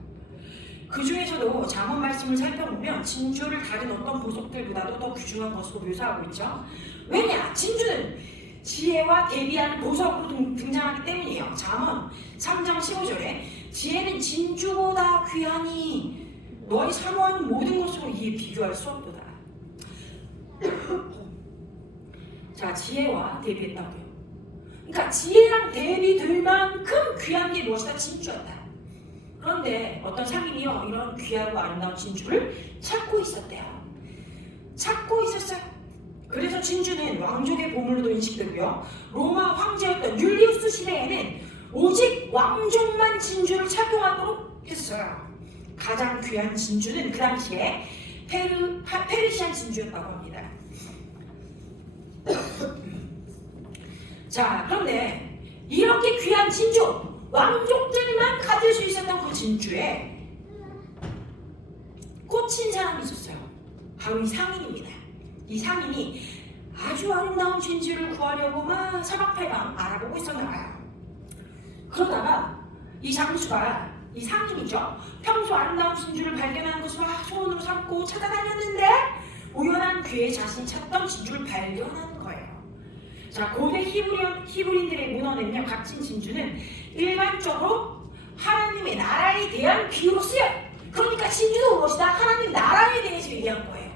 그 중에서도 잠언 말씀을 살펴보면 진주를 다른 어떤 보석들보다도 더 귀중한 것으로 묘사하고 있죠. 왜냐? 진주는 지혜와 대비하는 보석으로 등장하기 때문이에요. 잠언 3장 15절에 지혜는 진주보다 귀하니 너희 사모하는 모든 것으로 이에 비교할 수 없도다. 자, 지혜와 대비했다고요. 그러니까 지혜랑 대비될 만큼 귀한 게 무엇이다? 진주였다. 그런데 어떤 상인이요, 이런 귀하고 아름다운 진주를 찾고 있었대요. 찾고 있었어요. 그래서 진주는 왕족의 보물로도 인식되고요, 로마 황제였던 율리우스 시대에는 오직 왕족만 진주를 착용하도록 했어요. 가장 귀한 진주는 그 당시에 페르시안 진주였다고 합니다. 자, 그런데 이렇게 귀한 진주, 왕족들만 가질 수 있었던 그 진주에 꽂힌 사람이 있었어요. 바로 이 상인입니다. 이 상인이 아주 아름다운 진주를 구하려고 막 사방팔방 알아보고 있었나 봐요. 그러다가 이 장수가, 이 상인이죠, 평소 아름다운 진주를 발견한 것을 막 소원으로 삼고 찾아다녔는데 우연한 기회에 자신이 찾던 진주를 발견한 거예요. 자, 고대 히브리인들의 문헌에는요, 값진 진주는 일반적으로 하나님의 나라에 대한 비유로 쓰여요. 그러니까 진주도 무엇이다? 하나님 나라에 대해서 얘기한 거예요.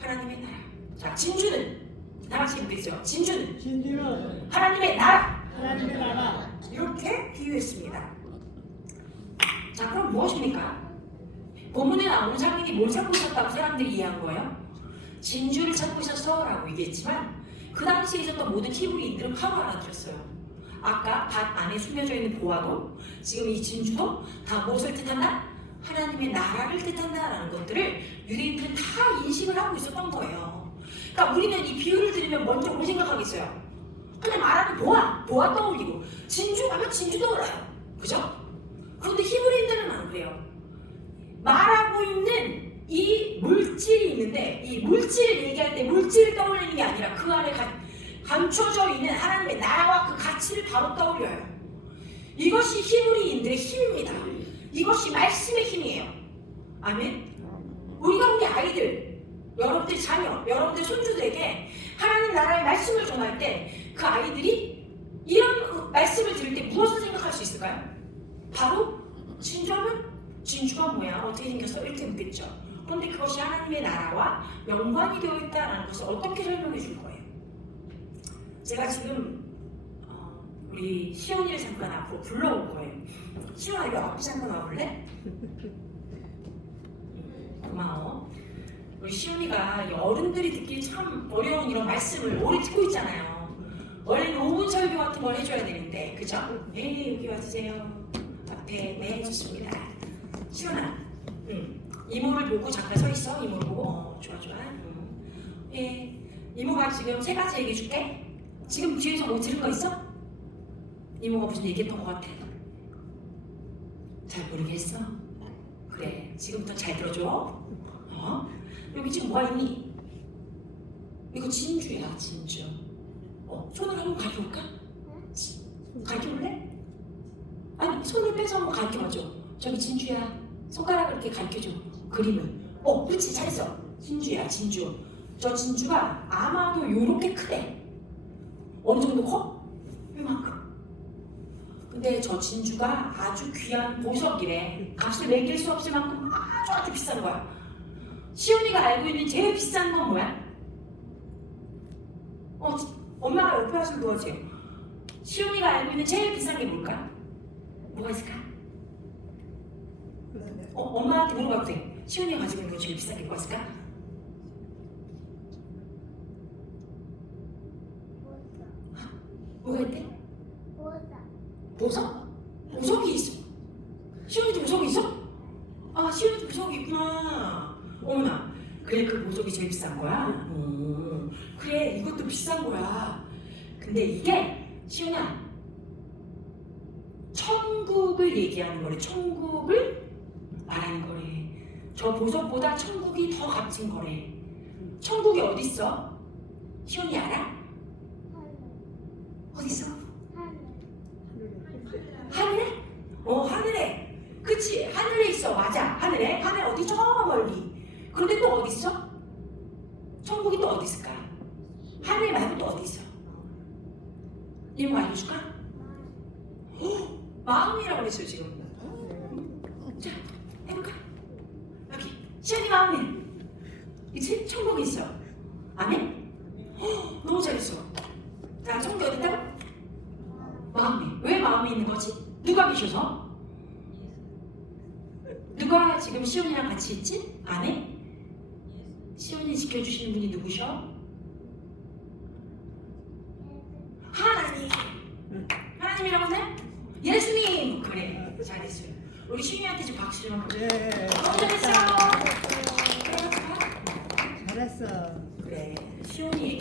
하나님의 나라. 자, 진주는 다 같이 읽겠죠. 진주는 하나님의 나라. 하나님의 나라. 이렇게 비유했습니다. 자, 그럼 무엇입니까? 본문에 나오는 상인이 뭘 찾고 있었다고 사람들이 이해한 거예요? 진주를 찾고 있었어 라고 얘기했지만 그 당시에 있었던 모든 히브리인들은 바로 알아들었어요. 아까 밭 안에 숨겨져 있는 보화도, 지금 이 진주도 다 무엇을 뜻한다? 하나님의 나라를 뜻한다라는 것들을 유대인들은 다 인식을 하고 있었던 거예요. 그러니까 우리는 이 비유를 들으면 먼저 뭘 생각하겠어요? 그냥 말하는 보화 떠올리고, 진주 하면 진주 떠올라요. 그죠? 그런데 히브리인들은 안 그래요. 말하고 있는 이 물질이 있는데, 이 물질을 얘기할 때 물질을 떠올리는 게 아니라 그 안에 감춰져 있는 하나님의 나라와 그 가치를 바로 떠올려요. 이것이 히브리인들의 힘입니다. 이것이 말씀의 힘이에요. 아멘. 우리가 우리 아이들, 여러분들 자녀, 여러분들 손주들에게 하나님 나라의 말씀을 전할 때 그 아이들이 이런 말씀을 들을 때 무엇을 생각할 수 있을까요? 바로 진주하면 진주가 뭐야? 어떻게 생겼어? 이렇게 묻겠죠. 그런데 그것이 하나님의 나라와 연관이 되어 있다는 것을 어떻게 설명해 줄 거예요? 제가 지금 우리 시온이를 잠깐 앞으로 불러올 거예요. 시온아, 이거 앞에 잠깐 와볼래? 고마워. 우리 시온이가 어른들이 듣기 참 어려운 이런 말씀을 오래 듣고 있잖아요. 원래는 5분 설교 같은 걸 해줘야 되는데, 그죠? 네, 여기 와주세요. 앞에. 네, 좋습니다. 시온아, 이모를 보고 잠깐 서 있어. 이모를 보고. 좋아. 예, 이모가 지금 세 가지 얘기해 줄게. 지금 뒤에서 뭐 들은 거 있어? 이모가 무슨 얘기했던 것 같아? 잘 모르겠어? 그래, 지금부터 잘 들어줘. 여기 지금 뭐가 있니? 이거 진주야, 진주. 손을 한번 가려볼까? 가려볼래? 아니, 손을 빼서 한번 가르쳐봐줘. 저기 진주야. 손가락을 이렇게 가르쳐줘. 그림을. 그렇지, 잘했어. 진주야, 진주. 저 진주가 아마도 요렇게 크대. 어느 정도 커? 이만큼. 근데 저 진주가 아주 귀한 보석이래. 값을 매길 수 없을 만큼 저렇게 비싼 거야. 시온이가 알고 있는 제일 비싼 건 뭐야? 엄마가 옆에 와서 도와줘요. 시온이가 알고 있는 제일 비싼 게 뭘까? 뭐가 있을까? 엄마한테 물어봐도 돼. 시온이가 가지고 있는 거 제일 비싼 게 뭐가 있을까? 뭐가 있대? 보석? 보석이 있어. 시온이도 보석이 있어? 아, 시온이도 보석이 있구나. 어머나, 그래 그 보석이 제일 비싼 거야? 그래 이것도 비싼 거야. 근데 이게 시온아, 천국을 얘기하는 거래. 천국을 말하는 거래. 저 보석보다 천국이 더 값진 거래. 천국이 어디 있어? 시온이 알아? 어디 있어? 하늘에? 하늘에. 그치, 하늘에 있어. 맞아, 하늘에. 하늘 어디 저 멀리. 그런데 또 어디 있어? 천국이 또 어디 있을까? 하늘 말고 또 어디 있어? 이거 알려줄까? 마음이라고 그랬어요 지금. 자, 해볼까? 여기 시연이 마음에 그치? 천국이 있어. 안 해? 너무 잘했어. 자, 천국이 어디 있다고? 마음에. 왜 마음에 있는 거지? 누가 계셔서? 누가 지금 시온이랑 같이 있지? 안 해? 시온이 지켜주시는 분이 누구셔? 하나님. 하나님이라고 해? 예수님. 그래, 잘했어요. 우리 시윤이한테 좀 박수 좀. 네. 너무 잘했어요. 잘했어. 그래, 시온이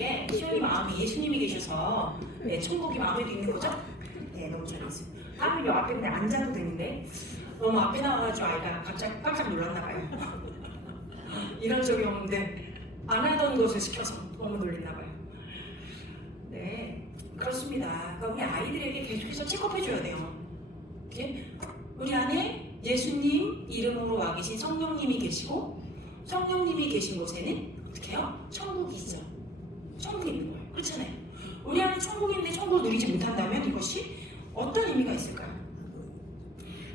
마음에 예수님이 계셔서 천국이 마음에도 있는 거죠? 네, 너무 잘했어요. 다음에 요 앞에 그냥 앉아도 되는데 너무 앞에 나와가지고 아이가 갑자기 깜짝 놀랐나 봐요. 이런 적이 없는데 안 하던 것을 시켜서 너무 놀랬나 봐요. 네, 그렇습니다. 그러니까 우리 아이들에게 계속해서 체크해줘야 돼요. 이렇게 우리 안에 예수님 이름으로 와 계신 성령님이 계시고 성령님이 계신 곳에는 어떻게 해요? 천국이 있어. 천국이 있는 거예요. 그렇잖아요. 우리 안에 천국이 있는데 천국을 누리지 못한다면 이것이 어떤 의미가 있을까요?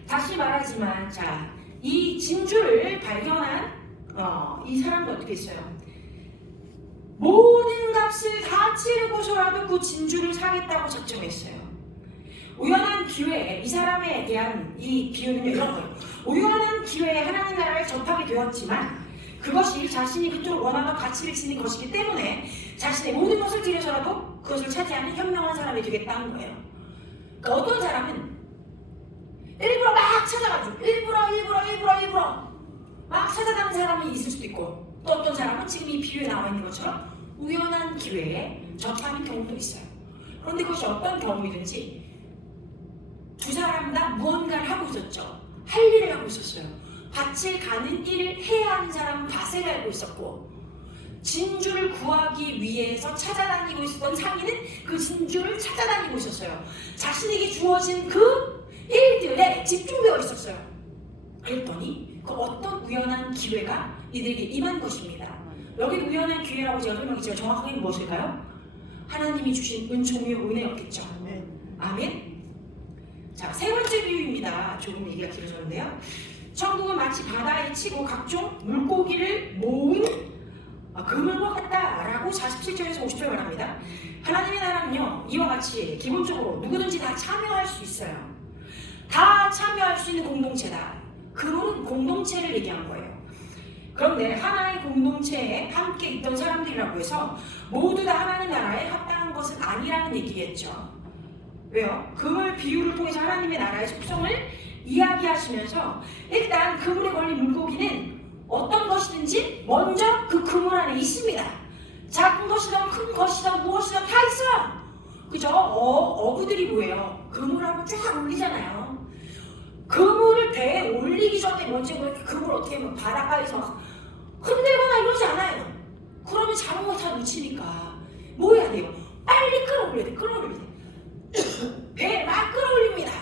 다시 말하지만 자, 이 진주를 발견한 이 사람도 어떻게 했어요? 모든 값을 다 치르고서라도 그 진주를 사겠다고 작정했어요. 우연한 기회에 이 사람에 대한 이 비유는요 이런 거예요. 우연한 기회에 하나님 나라를 접하게 되었지만 그것이 자신이 그토록 원하던 가치를 지닌 것이기 때문에 자신의 모든 것을 들여서라도 그것을 차지하는 현명한 사람이 되겠다는 거예요. 그러니까 어떤 사람은 일부러 막 찾아가지고 일부러 막 찾아가는 사람이 있을 수도 있고 또 어떤 사람은 지금 이 비유에 나와 있는 것처럼 우연한 기회에 접하는 경우도 있어요. 그런데 그것이 어떤 경우이든지 두 사람 다 무언가를 하고 있었죠. 할 일을 하고 있었어요. 밭을 가는 일을 해야 하는 사람은 밭을 갈고 있었고 진주를 구하기 위해서 찾아다니고 있었던 상인은 그 진주를 찾아다니고 있었어요. 자신에게 주어진 그 일들에 집중되어 있었어요. 그랬더니 그 어떤 우연한 기회가 이들에게 임한 것입니다. 여기 우연한 기회라고 제가 설명했지만 정확하게 무엇일까요? 하나님이 주신 은총의 은혜였겠죠. 아멘. 자, 세 번째 비유입니다. 조금 얘기가 길어졌는데요. 천국은 마치 바다에 치고 각종 물고기를 모은 그물과 같다라고 47절에서 50절 말합니다. 하나님의 나라는요 이와 같이 기본적으로 누구든지 다 참여할 수 있어요. 다 참여할 수 있는 공동체다. 그물은 공동체를 얘기한 거예요. 그런데 하나의 공동체에 함께 있던 사람들이라고 해서 모두 다 하나님 나라에 합당한 것은 아니라는 얘기겠죠. 왜요? 그물 비유를 통해서 하나님의 나라의 속성을 이야기하시면서 일단 그물에 걸린 물고기는 어떤 것이든지 먼저 그 그물 안에 있습니다. 작은 것이든 큰 것이든 무엇이든 다 있어요. 그죠? 어부들이 뭐예요? 그물 한번 쫙 올리잖아요. 그물을 배에 올리기 전에 먼저 그렇게 그물 어떻게 하면 바닷가에서 막 흔들거나 이러지 않아요. 그러면 자전거 다 놓치니까 뭐 해야 돼요? 빨리 끌어올려야 돼. 끌어올려야 돼. 배에 막 끌어올립니다.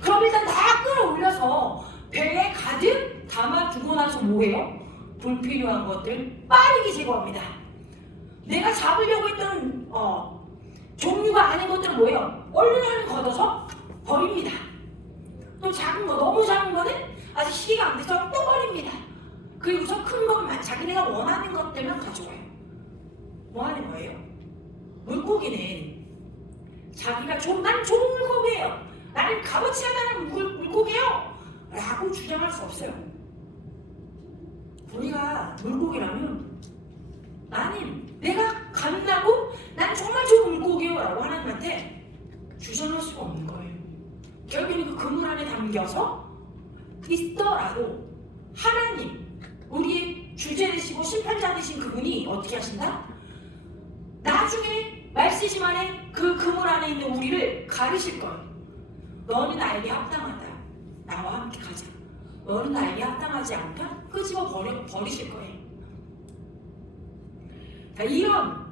그럼 일단 다 끌어올려서 배에 가득 담아두고 나서 뭐해요? 불필요한 것들 빠르게 제거합니다. 내가 잡으려고 했던 종류가 아닌 것들은 뭐예요? 얼른 걷어서 버립니다. 또 작은 거, 너무 작은 거는 아직 시기가 안 돼서 또 버립니다. 그리고서 큰 것만 자기네가 원하는 것들만 가져와요. 뭐 하는 거예요? 물고기는 자기가 난 좋은 물고기예요. 나는 값어치가 나는 물고기예요. 라고 주장할 수 없어요. 우리가 물고기라면 나는 내가 간다고 난 정말 좋은 물고기예요 라고 하나님한테 주장할 수가 없는 거예요. 결국에는 그 그물 안에 담겨서 있더라도 하나님, 우리의 주제 되시고 심판자 되신 그분이 어떻게 하신다? 나중에 말세심 안에 그 그물 안에 있는 우리를 가르실 거예요. 너는 나에게 합당하다. 나와 함께 가자. 너는 나에게 합당하지 않다? 끄집어 버리실 거예요. 자, 이런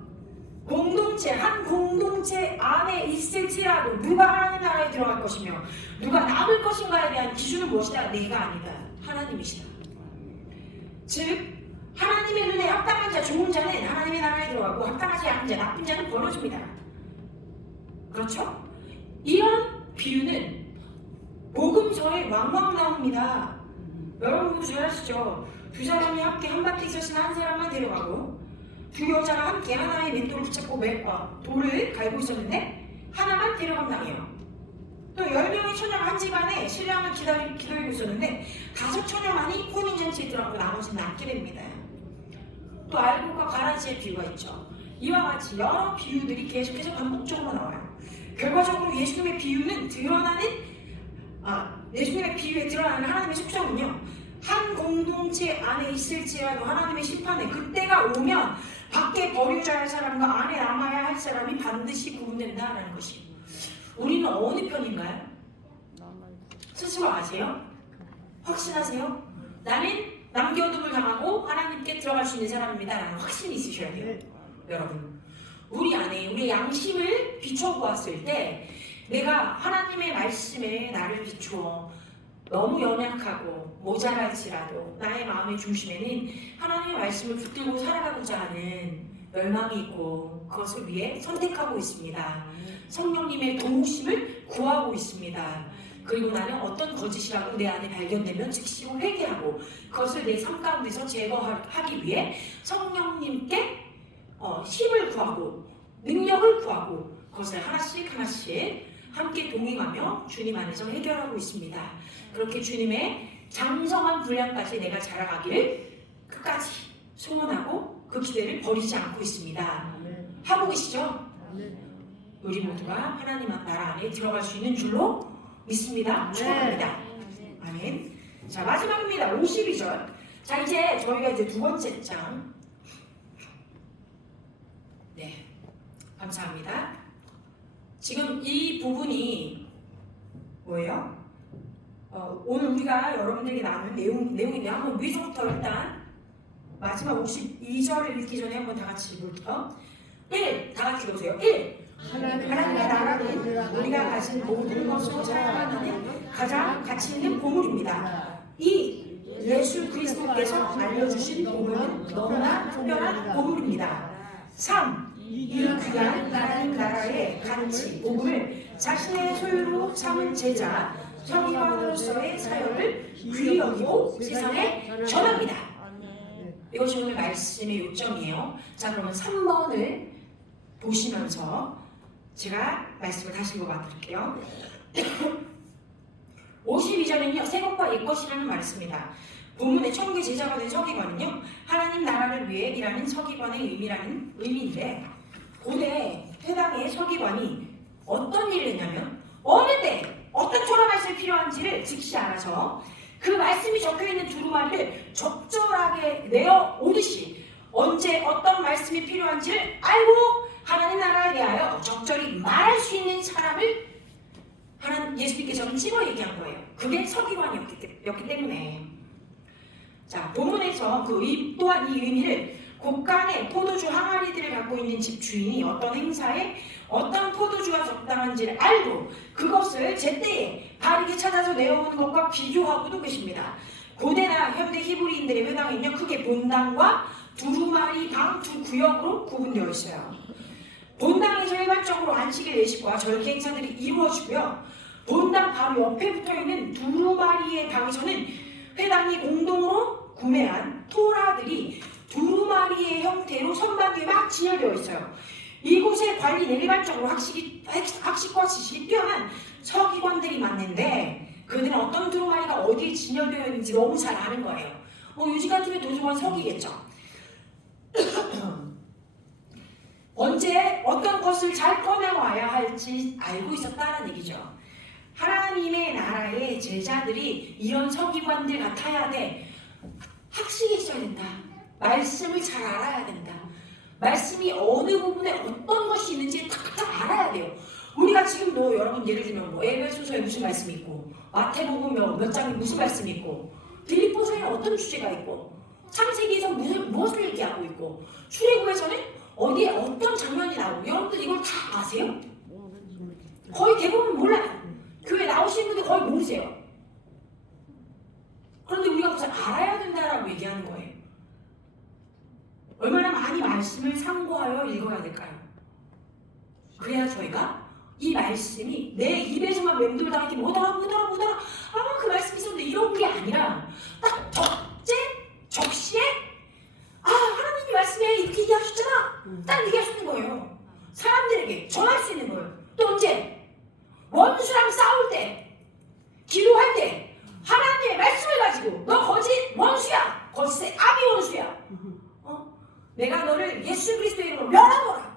공동체, 한 공동체 안에 있을지라도 누가 하나님 나라에 들어갈 것이며 누가 남을 것인가에 대한 기준은 무엇이다? 내가 아니다. 하나님이시다. 즉 하나님의 눈에 합당한 자, 좋은 자는 하나님의 나라에 들어가고 합당하지 않은 자, 나쁜 자는 버려줍니다. 그렇죠? 이런 비유는 복음서에 왕왕 나옵니다. 여러분도 잘 아시죠? 두 사람이 함께 한 밭에 있었으나 한 사람만 데려가고 두 여자가 함께 하나의 맷돌을 붙잡고 돌을 갈고 있었는데 하나만 데려간 당해요. 또 10명의 처녀가 한 집안에 신랑을 기다리고 있었는데 5 처녀만이 혼인잔치에 들어가고 나머지는 남게 됩니다. 또 알곡과 가라지의 비유가 있죠. 이와 같이 여러 비유들이 계속해서 반복적으로 나와요. 결과적으로 예수님의 비유에 드러나는 하나님의 속성은요, 한 공동체 안에 있을지라도 하나님의 심판에 그때가 오면 밖에 버려져야 할 사람과 안에 남아야 할 사람이 반드시 구분된다라는 것이에요. 우리는 어느 편인가요? 스스로 아세요? 확신하세요? 나는 남겨둠을 당하고 하나님께 들어갈 수 있는 사람입니다 라는 확신이 있으셔야 돼요. 여러분, 우리 안에 우리의 양심을 비춰보았을 때 내가 하나님의 말씀에 나를 비추어 너무 연약하고 모자랄지라도 나의 마음의 중심에는 하나님의 말씀을 붙들고 살아가고자 하는 열망이 있고 그것을 위해 선택하고 있습니다. 성령님의 도우심을 구하고 있습니다. 그리고 나는 어떤 거짓이라고 내 안에 발견되면 즉시 회개하고 그것을 내 삶 가운데서 제거하기 위해 성령님께 힘을 구하고 능력을 구하고 그것을 하나씩 함께 동행하며 주님 안에서 해결하고 있습니다. 그렇게 주님의 장성한 분량까지 내가 자라가기를 끝까지 소원하고 그 기대를 버리지 않고 있습니다. 하고 계시죠? 우리 모두가 하나님 나라 안에 들어갈 수 있는 줄로 믿습니다. 축복합니다. 아멘. 자, 마지막입니다. 52절. 자, 이제 저희가 두 번째 장. 네, 감사합니다. 지금 이 부분이 뭐예요? 오늘 우리가 여러분들에게 나눈 내용인데 한번 위에서부터 일단 마지막 52절을 읽기 전에 한번 다 같이 읽을게요. 1. 다 같이 읽으세요. 1. 하나님의 나라는 우리가 가진 모든 것을 자랑하는 가장 가치 있는 보물입니다. 2. 예수 그리스도께서 알려주신 복음은 너무나 특별한 보물입니다. 3. 이 귀한 나라의 가치, 복음을 자신의 소유로 삼은 제자 서기관으로서의 사역을 귀히 여기고 세상에 전합니다. 이것이 오늘 말씀의 요점이에요. 자, 그러면 3번을 보시면서 제가 말씀을 다시 읽어드릴게요. 52절에는요, 새 것과 옛 것이라는 말을 씁니다. 본문의 천국의 제자가 된 서기관은요, 하나님 나라를 위해 일하는 서기관의 의미인데, 고대 해당의 서기관이 어떤 일을 했냐면 어느 때 어떤 토라 말씀이 필요한지를 즉시 알아서 그 말씀이 적혀있는 두루마리를 적절하게 내어 오듯이 언제 어떤 말씀이 필요한지를 알고 하나님 나라에 대하여 적절히 말할 수 있는 사람을 예수님께서는 찍어 얘기한 거예요. 그게 서기관이었기 때문에. 자, 본문에서 또한 이 의미를 곳간에 포도주 항아리들을 갖고 있는 집 주인이 어떤 행사에 어떤 포도주가 적당한지를 알고 그것을 제때에 바르게 찾아서 내어오는 것과 비교하고도 계십니다. 고대나 현대 히브리인들의 회당은요, 크게 본당과 두루마리 방 두 구역으로 구분되어 있어요. 본당에서 일반적으로 안식일 예식과 절기 행사들이 이루어지고요. 본당 바로 옆에 붙어있는 두루마리의 방에서는 회당이 공동으로 구매한 토라들이 두루마리의 형태로 선반 위에 막 진열되어 있어요. 이곳의 관리는 일반적으로 학식과 지식이 뛰어난 서기관들이 맞는데 그들은 어떤 두루마리가 어디에 진열되어 있는지 너무 잘 아는 거예요. 요즘 같으면 도서관 서기겠죠. 언제 어떤 것을 잘 꺼내와야 할지 알고 있었다는 얘기죠. 하나님의 나라의 제자들이 이런 서기관들 같아야 돼. 학식이 있어야 된다. 말씀을 잘 알아야 된다. 말씀이 어느 부분에 어떤 것이 있는지 탁탁 알아야 돼요. 우리가 지금도 여러분 예를 들면 에베소서에 무슨 말씀이 있고 마태복음 몇 장에 무슨 말씀이 있고 빌립보서에 어떤 주제가 있고 창세기에서 무엇을 얘기하고 있고 출애굽에서는 어디에 어떤 장면이 나오고 여러분들 이걸 다 아세요? 거의 대부분 몰라요. 교회 나오시는 분들 거의 모르세요. 그런데 우리가 무슨 알아야 된다라고 얘기하는 거예요. 얼마나 많이 말씀을 상고하여 읽어야 될까요? 그래야 저희가 이 말씀이 내 입에서만 맴돌다 이렇게 뭐더라 그 말씀이 있었는데 이런 게 아니라 딱 적시에 하나님이 말씀에 이렇게 얘기하셨잖아 딱 얘기할 수 있는 거예요. 사람들에게 전할 수 있는 거예요. 또 언제? 원수랑 싸울 때 기도할 때 하나님의 말씀을 가지고 너 거짓 원수야 거짓의 아비 원수야 내가 너를 예수 그리스도의 이름으로 멸하노라.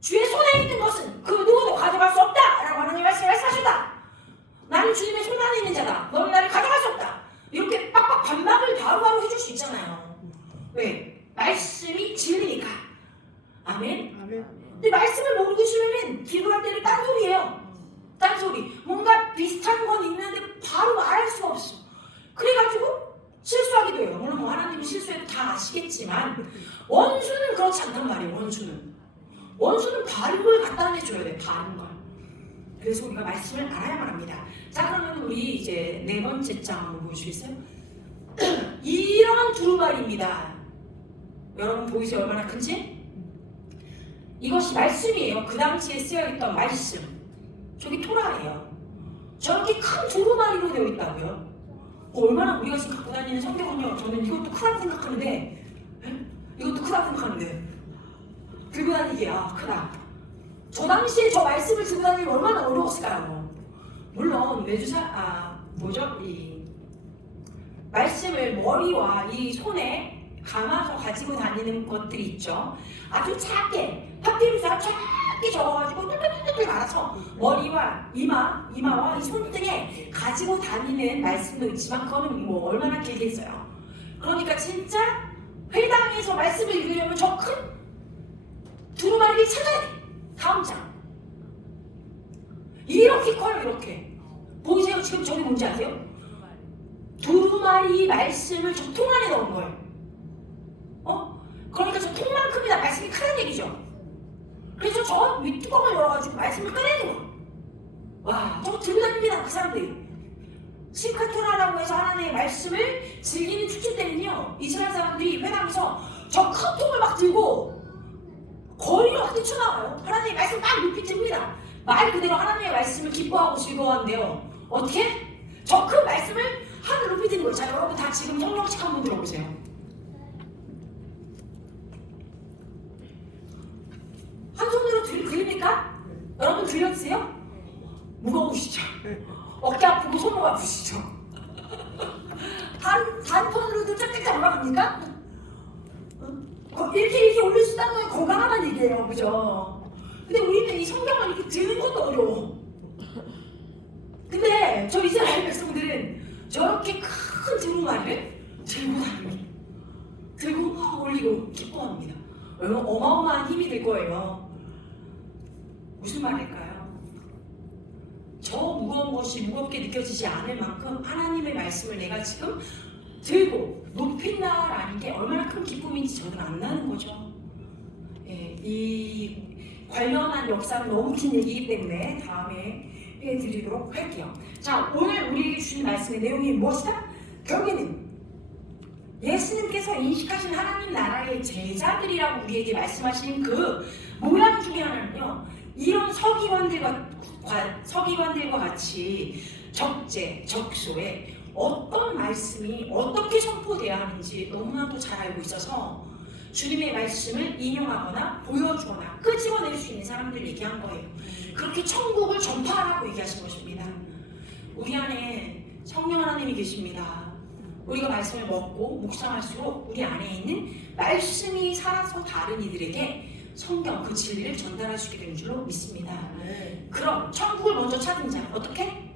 주의 손에 있는 것은 그 누구도 가져갈 수 없다 라고 하나님의 말씀하셨다. 나는 주님의 손 안에 있는 자다. 너는 나를 가져갈 수 없다. 이렇게 빡빡 반박을 바로바로 해줄 수 있잖아요. 왜? 말씀이 진리니까. 아멘? 근데 말씀을 모르고 있으면 기도할 때는 딴소리예요. 딴소리. 뭔가 비슷한 건 있는데 바로 말할 수가 없어. 그래가지고 실수하기도 해요. 물론 하나님이 실수해도 다 아시겠지만 원수는 그렇지 않단 말이에요. 원수는 바른 걸 갖다 내줘야 돼. 바른 걸. 그래서 우리가 말씀을 알아야만 합니다. 자, 그러면 우리 이제 네 번째 장 한번 보여주시겠어요? 이런 두루마리입니다. 여러분 보이세요? 얼마나 큰지? 이것이 말씀이에요. 그 당시에 쓰여있던 말씀. 저기 토라예요. 저렇게 큰 두루마리로 되어 있다고요. 얼마나 우리가 지금 갖고 다니는 성경은요. 저는 이것도 크다고 생각하는데 이것도 크다고 생각하는데 들고 다니기 크다. 저 당시에 저 말씀을 들고 다니기 얼마나 어려웠을까요? 물론 이 말씀을 머리와 이 손에 감아서 가지고 다니는 것들이 있죠. 아주 작게 파피루스가 작게 적어가지고 뚜뚜뚜뚜 말아서 머리와 이마와 이 손등에 가지고 다니는 말씀도 있지만 그거는 얼마나 길겠어요. 그러니까 진짜 회당에서 말씀을 읽으려면 저 큰 두루마리를 찾아야 돼. 다음 장 이렇게 커요. 이렇게 보이세요? 지금 저게 뭔지 아세요? 두루마리 말씀을 저 통 안에 넣은 거예요. 그러니까 저 통만큼이나 말씀이 크다는 얘기죠. 그래서 저 윗뚜껑을 열어가지고 말씀을 꺼내는 거예요. 와, 저거 들고 다닙니다. 그 사람들이. 심카토라라고 해서 하나님의 말씀을 즐기는 축제 때는요, 이스라엘 사람들이 회당에서 저 큰 통을 막 들고 거리로 막 뛰쳐나와요. 하나님의 말씀 막 높이 듭니다. 말 그대로 하나님의 말씀을 기뻐하고 즐거워한대요. 어떻게? 저 큰 말씀을 하늘 높이 드는 거예요. 자, 여러분 다 지금 성령식 한번 들어보세요. 한 손으로 들립니까? 여러분 들려주세요? 무거우시죠? 어깨 아프고 손목 아프시죠? 단 톤으로도 쫙쫙 올라갑니까? 이렇게 올릴 수 있다는 건 건강하다는 얘기예요. 그죠? 근데 우리는 이 성경을 이렇게 드는 것도 어려워. 근데 저 이스라엘 백성들은 저렇게 큰 두루마리를 들고 다닙니다. 들고 막 올리고 기뻐합니다. 어마어마한 힘이 될 거예요. 무슨 말일까요? 저 무거운 것이 무겁게 느껴지지 않을 만큼 하나님의 말씀을 내가 지금 들고 높인다라는 게 얼마나 큰 기쁨인지 저는 안 나는 거죠. 이 관련한 역사는 너무 긴 얘기이기 때문에 다음에 해드리도록 할게요. 자, 오늘 우리에게 주신 말씀의 내용이 무엇이다? 결국에는 예수님께서 인식하신 하나님 나라의 제자들이라고 우리에게 말씀하신 그 모양 중에 하나는요, 이런 서기관들과 같이 적재, 적소에 어떤 말씀이 어떻게 선포돼야 하는지 너무나도 잘 알고 있어서 주님의 말씀을 인용하거나 보여주거나 끄집어낼 수 있는 사람들 얘기한 거예요. 그렇게 천국을 전파하라고 얘기하신 것입니다. 우리 안에 성령 하나님이 계십니다. 우리가 말씀을 먹고 묵상할수록 우리 안에 있는 말씀이 살아서 다른 이들에게 성경 그 진리를 전달할 수 있게 되는 줄로 믿습니다. 그럼 천국을 먼저 찾은 자 어떻게?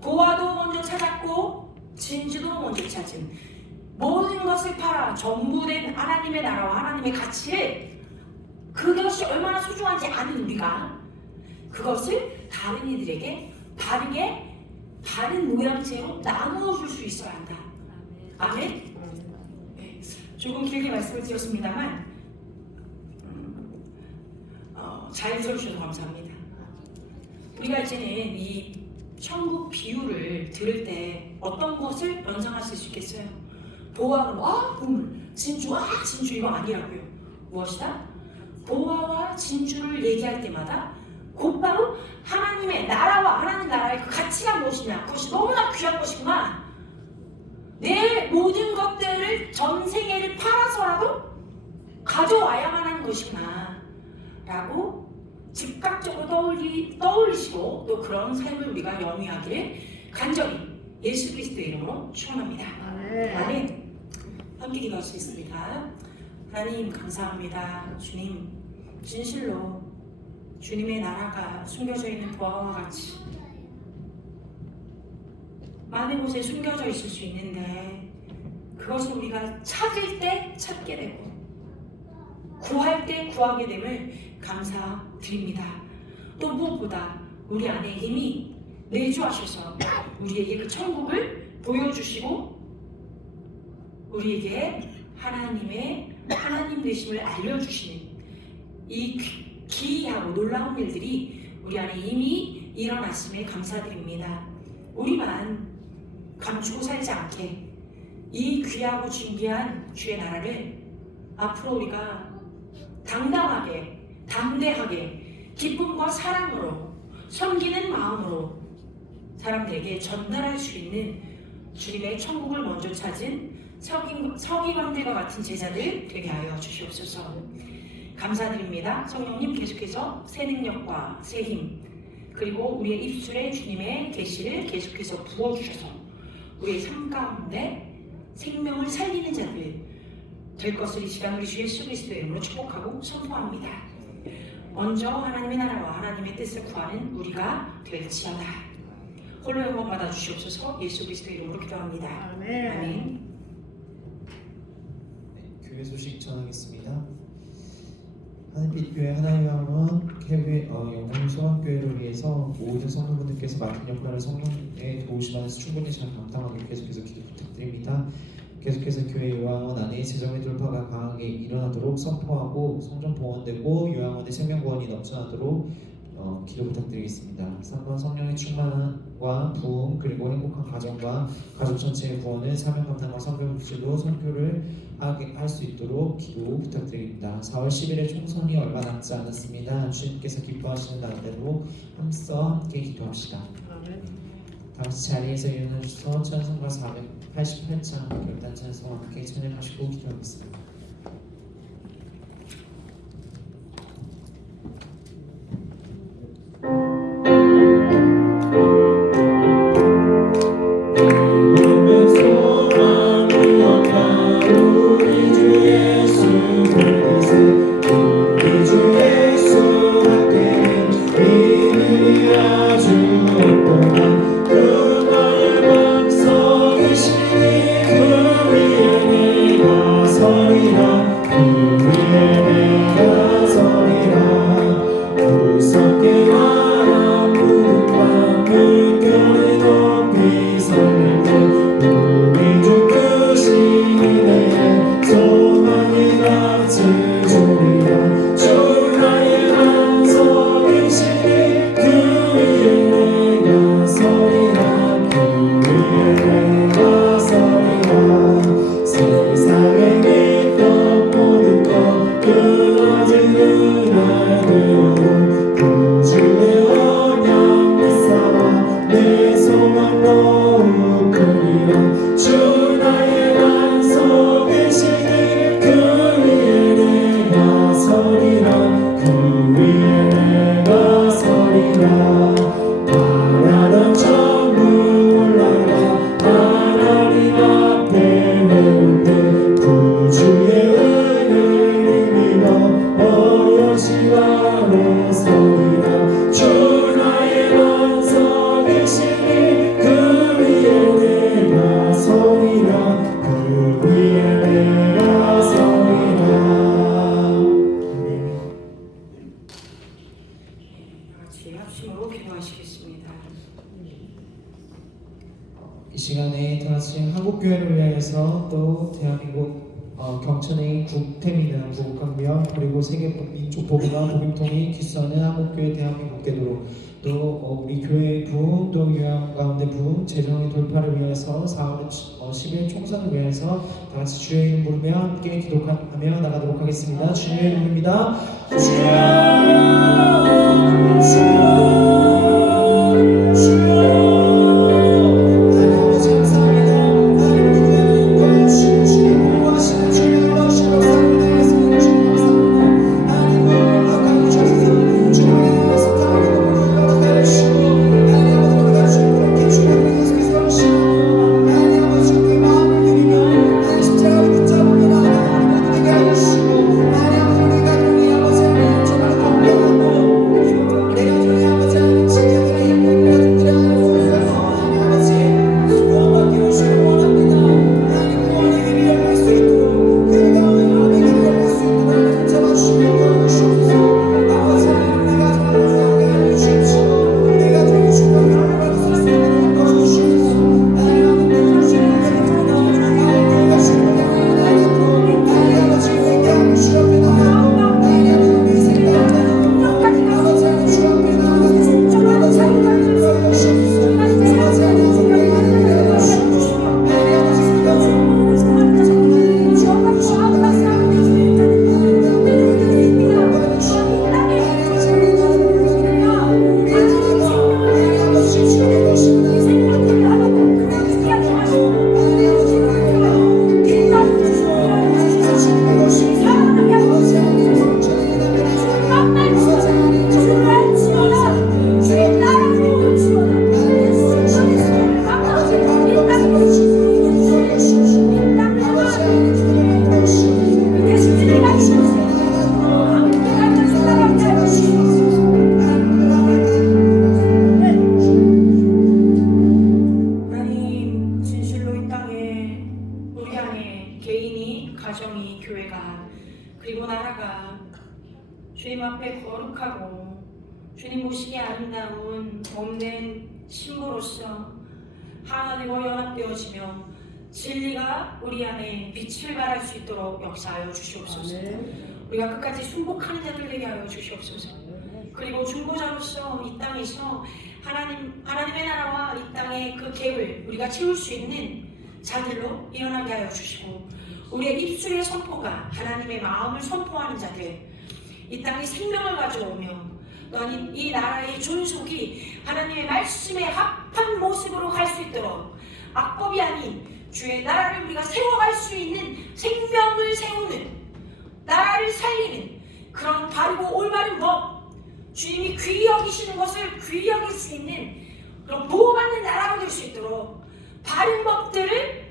보화도 먼저 찾았고 진주도 먼저 찾은 모든 것을 팔아 전부 된 하나님의 나라와 하나님의 가치를 그것이 얼마나 소중한지 아는 우리가 그것을 다른 이들에게 바르게 바른 모양새로 나누어 줄 수 있어야 한다. 아멘? 네, 조금 길게 말씀을 드렸습니다만 잘 들어주셔서 감사합니다. 우리가 이제는 이 천국 비유를 들을 때 어떤 것을 연상하실 수 있겠어요? 보화가 보물, 진주, 진주 이거 아니라고요. 무엇이다? 보화와 진주를 얘기할 때마다 곧바로 하나님의 나라와 하나님 나라의 그 가치가 무엇이냐, 그것이 너무나 귀한 것이구나. 내 모든 것들을 전생애를 팔아서라도 가져와야만 하는 것이구나 라고 즉각적으로 떠올리시고 또 그런 삶을 우리가 영위하기를 간절히 예수 그리스도의 이름으로 축원합니다. 아멘. 함께 기도하시겠습니다. 하나님 감사합니다. 주님 진실로 주님의 나라가 숨겨져 있는 보화와 같이 많은 곳에 숨겨져 있을 수 있는데 그것을 우리가 찾을 때 찾게 되고 구할 때 구하게 됨을 감사드립니다. 또 무엇보다 우리 안에 힘이 내주하셔서 우리에게 그 천국을 보여주시고 우리에게 하나님 되심을 알려주시는 이 기이하고 놀라운 일들이 우리 안에 이미 일어났음에 감사드립니다. 우리만 감추고 살지 않게 이 귀하고 존귀한 주의 나라를 앞으로 우리가 당당하게 담대하게 기쁨과 사랑으로 섬기는 마음으로 사람들에게 전달할 수 있는 주님의 천국을 먼저 찾은 서기관들과 같은 제자들 되게 하여 주시옵소서. 감사드립니다. 성령님 계속해서 새 능력과 새 힘 그리고 우리의 입술에 주님의 계시를 계속해서 부어주셔서 우리의 삶 가운데 생명을 살리는 자들 될 것을 이 시간 우리 주 예수 그리스도의 이름으로 축복하고 선포합니다. 먼저 하나님의 나라와 하나님의 뜻을 구하는 우리가 될지어다. 홀로 영광 받아 주시옵소서. 예수 그리스도의 이름으로 기도합니다. 아멘. 교회 소식 전하겠습니다. 하늘빛 교회 하나의 영혼 영혼 소원교회를 위해서 모든 성도분들께서 맡은 역할을 성령의 도우심하면서 충분히 잘 감당하도록 계속해서 기도 부탁드립니다. 계속해서 교회 요양원 안에 재정의 돌파가 강하게 일어나도록 선포하고 성전 보원되고 요양원의 생명 보원이 넘쳐나도록 기도 부탁드리겠습니다. 3번 성령의 충만과 부흥 그리고 행복한 가정과 가족 전체의 구원을 사명 감당과 성경 부지로 선교를 하게 할 수 있도록 기도 부탁드립니다. 4월 10일에 총선이 얼마 남지 않았습니다. 주님께서 기뻐하시는 날대로 함께 기도합시다. 다시 자리에서 일어나셔서 찬송가 488장 결단 찬송과 함께 찬양하시고 기도하겠습니다. 소리 같이 합심으로 기도하시겠습니다. 이 시간에 다 같이 한국교회를 위하여서 또 대한민국 경천의 국태민은 부국강변 그리고 세계 민족 보고가 복음통이 기수하는 한국교회 대한민국 궤도로 또 우리 교회 부흥 또 요양 가운데 부흥 재정의 돌파를 위해서 4월 10일 총선을 위해서 다 같이 주의 이름 부르며 함께 기도하며 나가도록 하겠습니다. 주의 이름입니다. 가정이, 교회가, 그리고 나라가 주님 앞에 거룩하고 주님 보시기에 아름다운 몸된 신부로서 하나님과 연합되어지며 진리가 우리 안에 빛을 발할 수 있도록 역사하여 주시옵소서. 우리가 끝까지 순복하는 자들 되게 하여 주시옵소서. 그리고 중보자로서 이 땅에서 하나님의 나라와 이 땅의 그 갭을 우리가 채울 수 있는 자들로 일어나게 하여 주시고, 우리의 입술의 선포가 하나님의 마음을 선포하는 자들, 이 땅에 생명을 가져오며 또한 이 나라의 존속이 하나님의 말씀에 합한 모습으로 갈 수 있도록 악법이 아닌 주의 나라를 우리가 세워갈 수 있는 생명을 세우는, 나라를 살리는 그런 바르고 올바른 법, 주님이 귀히 여기시는 것을 귀히 여길 수 있는 그런 보호받는 나라가 될 수 있도록 바른 법들을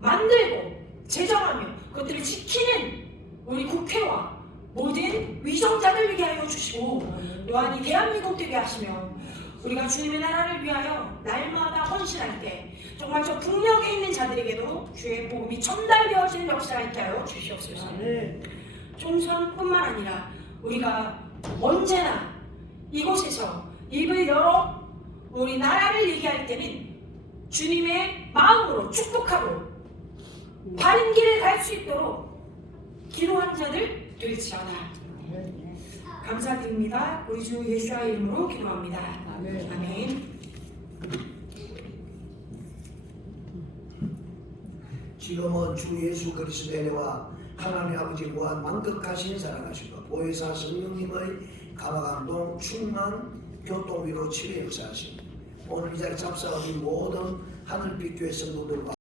만들고 제정하며 그것들을 지키는 우리 국회와 모든 위정자들 되게 하여 주시고, 또한 이 대한민국 되게 하시며 우리가 주님의 나라를 위하여 날마다 헌신할 때 정말 저 북녘에 있는 자들에게도 주의 복음이 전달되어지는 역사가 있게 하여 주시옵소서. 총선뿐만 아니라 우리가 언제나 이곳에서 입을 열어 우리 나라를 얘기할 때는 주님의 마음으로 축복하고 바른 길을 갈 수 있도록 기도하는 자들 될지어다. 감사드립니다. 우리 주 예수의 이름으로 기도합니다. 아멘. 지금은 주 예수 그리스도의 은혜와 하나님 아버지 무한 만극하신 사랑하시고 보혜사 성령님의 감화감동 충만 교통위로 치료 역사하신 오늘 이 자리 잡사하신 모든 하늘빛 교회 성도들과